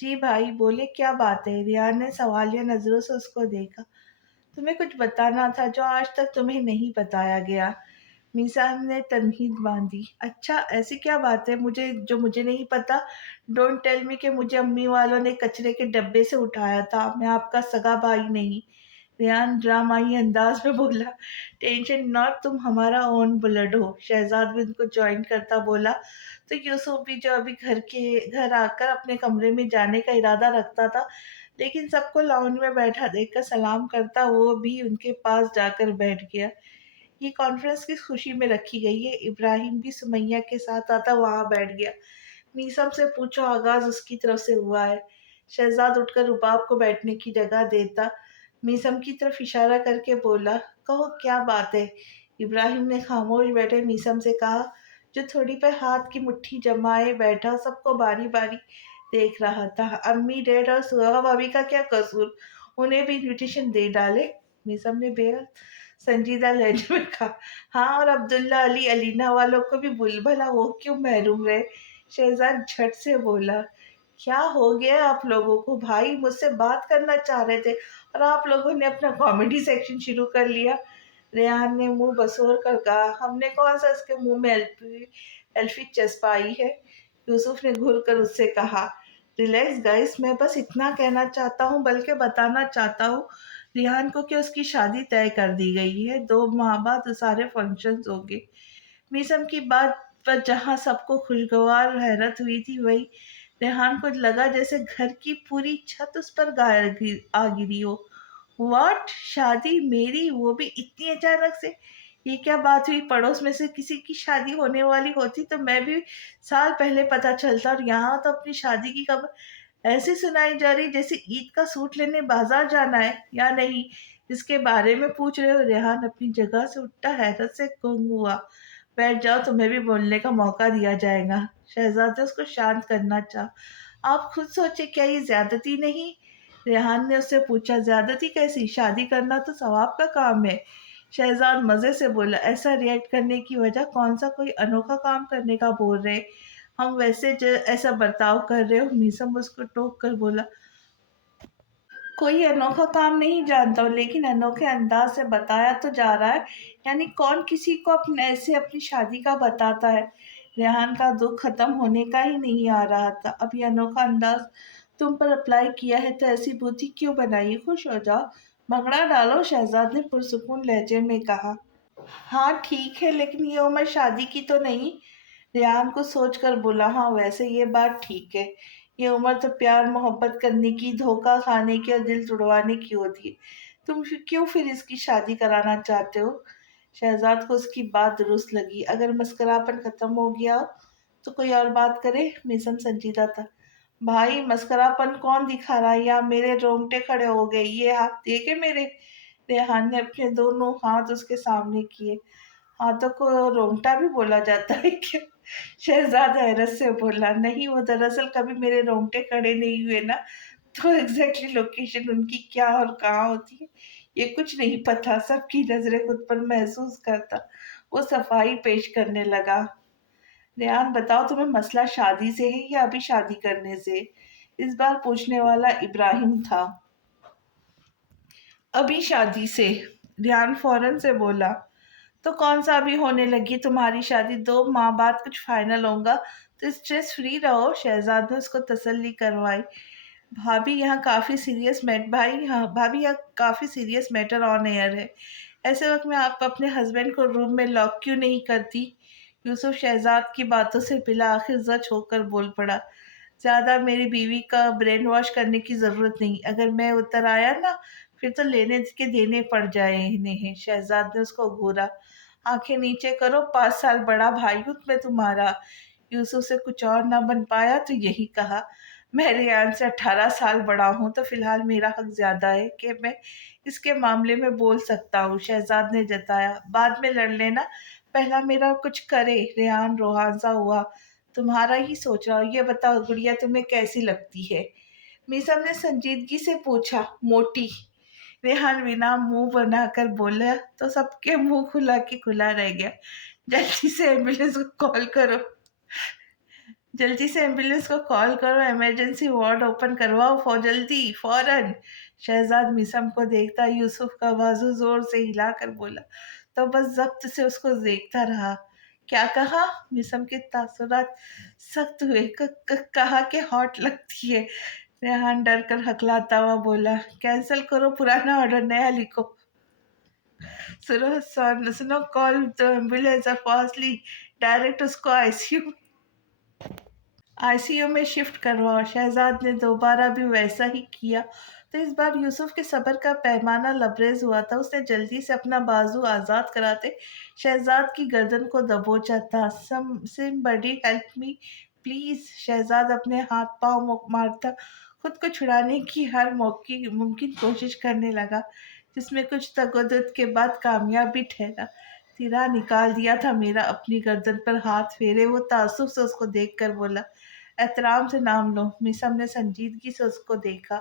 جی بھائی بولے، کیا بات ہے؟ ریان نے سوالیہ نظروں سے اس کو دیکھا۔ تمہیں کچھ بتانا تھا جو آج تک تمہیں نہیں بتایا گیا۔ میسم نے تمہید باندھی۔ اچھا ایسی کیا بات ہے مجھے نہیں پتا؟ ڈونٹ ٹیل می کہ مجھے امی والوں نے کچرے کے ڈبے سے اٹھایا تھا، میں آپ کا سگا بھائی نہیں۔ ریان ڈرامائی انداز میں بولا، ٹینشن ناٹ، تم ہمارا اون بلڈ ہو۔ شہزاد بھی ان کو جوائن کرتا بولا تو یوسف بھی، جو ابھی گھر آ کر اپنے کمرے میں جانے کا ارادہ رکھتا تھا لیکن سب کو لاؤنج میں بیٹھا دیکھ کر سلام کرتا، وہ بھی ان کے پاس جا کر بیٹھ گیا۔ یہ کانفرنس کس خوشی میں رکھی گئی ہے؟ ابراہیم بھی سمیہ کے ساتھ آتا وہاں بیٹھ گیا۔ میسم سے پوچھو، آغاز اس کی طرف سے ہوا ہے۔ شہزاد اٹھ کر رباب کو بیٹھنے کی جگہ دیتا میسم کی طرف اشارہ کر کے بولا، کہو کیا بات ہے؟ ابراہیم نے خاموش بیٹھے میسم سے کہا، جو تھوڑی پہ ہاتھ کی مٹھی جمائے بیٹھا سب کو باری باری دیکھ رہا تھا۔ امی ڈیڈ اور سہا بھابھی کا کیا قصور؟ انہیں بھی انویٹیشن دے ڈالے۔ میسم نے بے سنجیدہ لہجے میں کہا، ہاں، اور عبداللہ علی علینا والوں کو بھی بول، بھلا وہ کیوں محروم رہے؟ شہزاد جھٹ سے بولا، کیا ہو گیا آپ لوگوں کو؟ بھائی مجھ سے بات کرنا چاہ رہے تھے اور آپ لوگوں نے اپنا کامیڈی سیکشن شروع کر لیا۔ ریحان نے منہ بسور کر کہا، ہم نے کون سا اس کے منہ میں الفی چسپائی ہے؟ یوسف نے گھر کر اس سے کہا، रिलैक्स गाइस, मैं बस इतना कहना चाहता हूँ, बल्कि बताना चाहता हूँ रिहान को कि उसकी शादी तय कर दी गई है। 2 माह बाद सारे फंक्शंस होंगे। मीसम की बात पर जहाँ सबको खुशगवार हैरत हुई थी, वही रेहान को लगा जैसे घर की पूरी छत उस पर आ गिरी हो। व्हाट, शादी मेरी, वो भी इतनी अचानक से? ये क्या बात हुई? पड़ोस में से किसी की शादी होने वाली होती तो मैं भी साल पहले पता चलता, और यहाँ तो अपनी शादी की खबर ऐसे सुनाई जा रही जैसे ईद का सूट लेने बाजार जाना है या नहीं। इसके बारे में पूछ रहे हो? रेहान अपनी जगह से उठा, हैरत से गुम हुआ। बैठ जाओ, तुम्हें भी बोलने का मौका दिया जाएगा। शहजादे उसको शांत करना चाहा। आप खुद सोचे, क्या ये ज्यादती नहीं? रेहान ने उससे पूछा। ज्यादती कैसी? शादी करना तो सवाब का काम है। शहजाद मजे से बोला। ऐसा रिएक्ट करने की वजह? कौन सा कोई अनोखा काम करने का बोल रहे? हम वैसे ऐसा बर्ताव कर रहे हो? मीसम उसको टोक कर बोला। कोई अनोखा काम नहीं जानता हूँ, लेकिन अनोखे अंदाज से बताया तो जा रहा है। यानी कौन किसी को अपने ऐसे अपनी शादी का बताता है? रेहान का दुख खत्म होने का ही नहीं आ रहा था। अब ये अनोखा अंदाज तुम पर अप्लाई किया है तो ऐसी बुद्धि क्यों बनाई? खुश हो जाओ, भंगड़ा डालो, शहजाद ने पुरसुकून लहजे में कहा। हाँ ठीक है, लेकिन ये उम्र शादी की तो नहीं। रेहान को सोच कर बोला। हाँ वैसे ये बात ठीक है। ये उम्र तो प्यार मोहब्बत करने की, धोखा खाने की और दिल तुड़वाने की होती है। तुम क्यों फिर इसकी शादी कराना चाहते हो? शहजाद को उसकी बात दुरुस्त लगी। अगर मस्करापन खत्म हो गया हो तो कोई और बात करे। मिसम संजीदा था। भाई, मस्करापन कौन दिखा रहा है? या मेरे रोंगटे खड़े हो गए। ये हाथ देखे मेरे? रेहान ने अपने दोनों हाथ उसके सामने किए। हाथों को रोंगटा भी बोला जाता है क्या? शहजादा हैरत से बोला। नहीं, वो दरअसल कभी मेरे रोंगटे खड़े नहीं हुए ना, तो एग्जैक्टली लोकेशन उनकी क्या और कहाँ होती है ये कुछ नहीं पता। सबकी नजरें खुद पर महसूस करता वो सफाई पेश करने लगा। रेहान, बताओ, तुम्हें मसला शादी से है या अभी शादी करने से? इस बार पूछने वाला इब्राहिम था। अभी शादी से, रेहान फौरन से बोला। तो कौन सा अभी होने लगी तुम्हारी शादी? 2 माह बाद कुछ फाइनल होगा, तो स्ट्रेस फ्री रहो। शहजाद ने उसको तसल्ली करवाई। भाभी यहाँ काफी सीरियस मैटर ऑन एयर है। ऐसे वक्त में आप अपने हस्बैंड को रूम में लॉक क्यों नहीं करती? यूसुफ शहजाद की बातों से बिला आखिर जच होकर बोल पड़ा। ज्यादा मेरी बीवी का ब्रेन वॉश करने की जरूरत नहीं। अगर मैं उतर आया ना, फिर तो लेने के देने पड़ जाए इन्हें। शहजाद ने उसको घूरा। आंखें नीचे करो, 5 साल बड़ा भाई हूं मैं तुम्हारा। यूसुफ से कुछ और ना बन पाया तो यही कहा। मैं रेयान से 18 साल बड़ा हूं, तो फिलहाल मेरा हक ज्यादा है कि मैं इसके मामले में बोल सकता हूँ। शहजाद ने जताया। बाद में लड़ लेना, पहला मेरा कुछ करे। रेहान रोहान सा हुआ। तुम्हारा ही सोच रहा हूँ। ये बताओ, गुड़िया तुम्हें कैसी लगती है? मीसम ने संजीदगी से पूछा। मोटी। रेहान बिना मुंह बनाकर बोला तो सबके मुंह खुला के खुला रह गया। जल्दी से एम्बुलेंस को कॉल करो। जल्दी से एम्बुलेंस को कॉल करो, इमरजेंसी वार्ड ओपन करवाओ, जल्दी फौरन। शहजाद मिसम को देखता यूसुफ का बाजू जोर से हिलाकर बोला, तो बस जब्त से उसको देखता रहा। क्या कहा? मिसम के तासुरात सख्त हुए। कहा कि हॉट लगती है। रेहान डर कर हकलाता हुआ बोला, कैंसिल करो, पुराना ऑर्डर नया लिखो। सुनो, कॉल द एम्बुलेंस और फास्टली डायरेक्ट उसको आईसीयू में शिफ्ट करवाओ। शहजाद ने दोबारा भी वैसा ही किया। तो इस बार यूसुफ के सब्र का पैमाना लबरेज हुआ था। उसने जल्दी से अपना बाजू आजाद कराते शहजाद की गर्दन को दबोचा था। Somebody, help me please. Shahzad अपने हाथ पांव मारता खुद को छुड़ाने की हर मौकी मुमकिन कोशिश करने लगा, जिसमें कुछ तगदुद के बाद कामयाब भी ठहरा। तिरा निकाल दिया था मेरा। अपनी गर्दन पर हाथ फेरे वो तासुब से उसको देखकर बोला। एहतराम से नाम लो। मिसम ने संजीदगी से उसको देखा।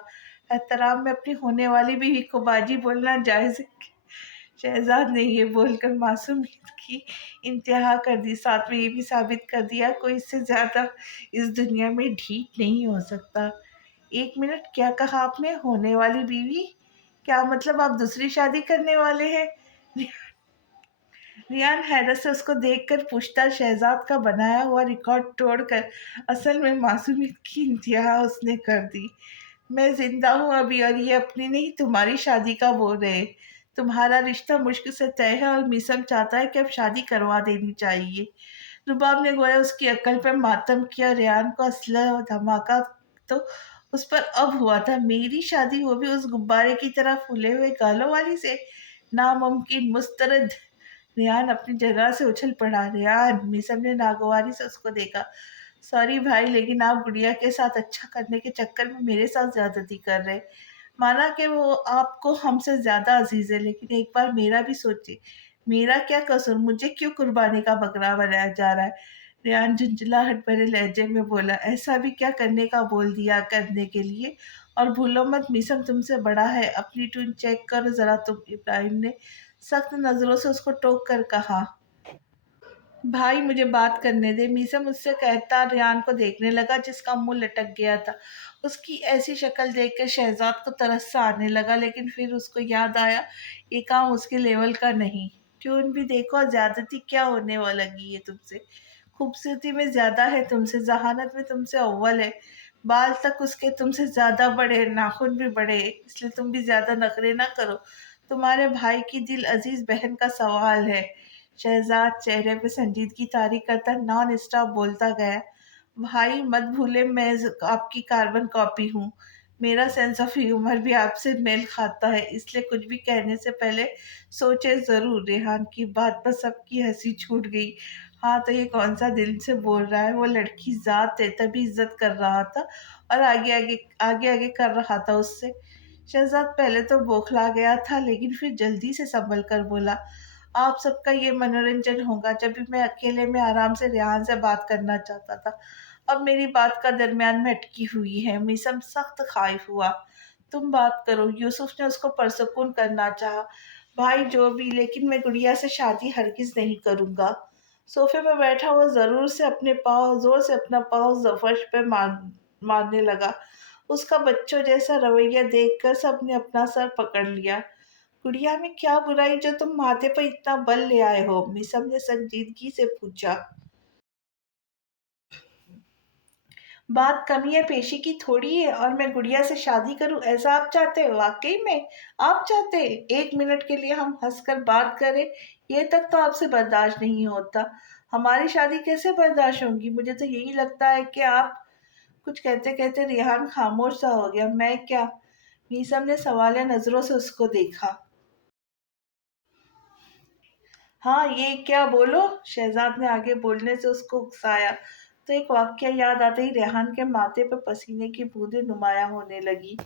एहतराम में अपनी होने वाली बीवी को बाजी बोलना जायज है? शहजाद ने ये बोलकर मासूमियत की इंतहा कर दी। साथ में ये भी साबित कर दिया, कोई इससे ज्यादा इस दुनिया में ढीठ नहीं हो सकता। 1 मिनट, क्या कहा आपने? होने वाली बीवी? क्या मतलब आप दूसरी शादी करने वाले हैं? रियान हैरत से उसको देखकर पूछता, शहजाद का बनाया हुआ रिकॉर्ड तोड़कर असल में मासूमियत की इंतहा उसने कर दी। मैं जिंदा हूँ अभी, और ये अपनी नहीं तुम्हारी शादी का बोल रहे। तुम्हारा रिश्ता मुश्किल से तय है, और मीसम चाहता है कि अब शादी करवा देनी चाहिए। रुबाब ने गोया उसकी अक्ल पर मातम किया। रेहान को असला धमाका तो उस पर अब हुआ था। मेरी शादी, वो भी उस गुब्बारे की तरह फूले हुए गालों वाली से? नामुमकिन, मुस्तरद। रेहान अपनी जगह से उछल पड़ा। रेहान, मिसम ने नागवारी से उसको देखा। सॉरी भाई, लेकिन आप गुड़िया के साथ अच्छा करने के चक्कर में मेरे साथ ज्यादती कर रहे। माना कि वो आपको हमसे ज्यादा अजीज है, लेकिन एक बार मेरा भी सोचिए। मेरा क्या कसूर? मुझे क्यों कुर्बानी का बकरा बनाया जा रहा है? रेहान झुंझलाहट भरे लहजे में बोला, ऐसा भी क्या करने का बोल दिया करने के लिए? और भूलो मत, मिसम तुमसे बड़ा है। अपनी ट्यून चेक करो जरा तुम। इब्राहिम ने सख्त नजरों से उसको टोक कर कहा। भाई मुझे बात करने दे, मीसा मुझसे कहता रेहान को देखने लगा, जिसका मुंह लटक गया था। उसकी ऐसी शक्ल देखकर शहजाद को तरस सा आने लगा, लेकिन फिर उसको याद आया ये काम उसके लेवल का नहीं। ट्यून भी देखो, ज्यादती क्या होने वाली लगी है तुमसे? खूबसूरती में ज्यादा है तुमसे, जहानत में तुमसे अव्वल है। बाल तक उसके तुमसे ज्यादा बड़े, नाखून भी बड़े, इसलिए तुम भी ज्यादा नखरे ना करो। तुम्हारे भाई की दिल अजीज बहन का सवाल है। शहजाद चेहरे पे संजीदगी तारी करता नॉन स्टॉप बोलता गया। भाई मत भूले, मैं आपकी कार्बन कॉपी हूँ। मेरा सेंस ऑफ ह्यूमर भी आपसे मेल खाता है, इसलिए कुछ भी कहने से पहले सोचे जरूर। रेहान की बात पर सबकी हंसी छूट गई। हाँ, तो ये कौन सा दिल से बोल रहा है? वो लड़की जात है तभी इज्जत कर रहा था, और आगे आगे कर रहा था उससे। शहजाद पहले तो बौखला गया था, लेकिन फिर जल्दी से संभल कर बोला, आप सबका ये मनोरंजन होगा जब भी मैं अकेले में आराम से रेहान से बात करना चाहता था। अब मेरी बात का दरमियान में अटकी हुई है। मिसम सख्त खाइफ हुआ। तुम बात करो। यूसुफ ने उसको परसकून करना चाहा। भाई जो भी, लेकिन मैं गुड़िया से शादी हरगिज नहीं करूंगा। सोफे पर बैठा हुआ जरूर से अपने पाँव जोर से अपना पाँव फर्श पे मारने लगा। उसका बच्चों जैसा रवैया देखकर सबने अपना सर पकड़ लिया। गुड़िया में क्या बुराई जो तुम माथे पर इतना बल ले आए हो? मिसम ने संजीदगी से पूछा। बात कमी है पेशी की थोड़ी है, और मैं गुड़िया से शादी करूं ऐसा आप चाहते हो? वाकई में आप चाहते हैं? एक मिनट के लिए हम हंसकर बात करें, ये तक तो आपसे बर्दाश्त नहीं होता। हमारी शादी कैसे बर्दाश्त होगी? मुझे तो यही लगता है कि आप। कुछ कहते कहते रेहान खामोश सा हो गया। मैं क्या? मीसम ने सवालिया नजरों से उसको देखा। हाँ, ये क्या? बोलो। शहजाद ने आगे बोलने से उसको उकसाया, तो एक वाक्य याद आते ही रेहान के माथे पर पसीने की बूंदें नुमाया होने लगी।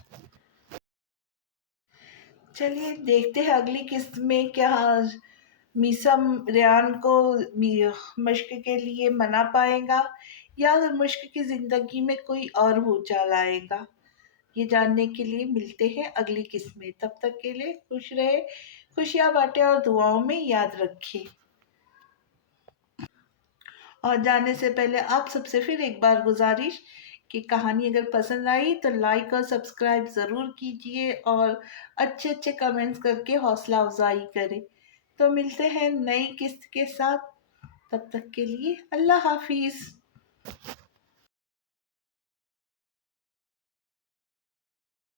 चलिए देखते हैं अगली किस्त में क्या मीसम रेहान को मश्क के लिए मना पाएगा, या मुश्क की जिंदगी में कोई और भूचाल आएगा। ये जानने के लिए मिलते हैं अगली किस्त में। तब तक के लिए खुश रहे, खुशियां बांटे, और दुआओं में याद रखें। और जाने से पहले आप सबसे फिर एक बार गुजारिश कि कहानी अगर पसंद आई तो लाइक और सब्सक्राइब ज़रूर कीजिए, और अच्छे अच्छे कमेंट्स करके हौसला अफजाई करें। तो मिलते हैं नई किस्त के साथ। तब तक के लिए अल्लाह हाफिज़।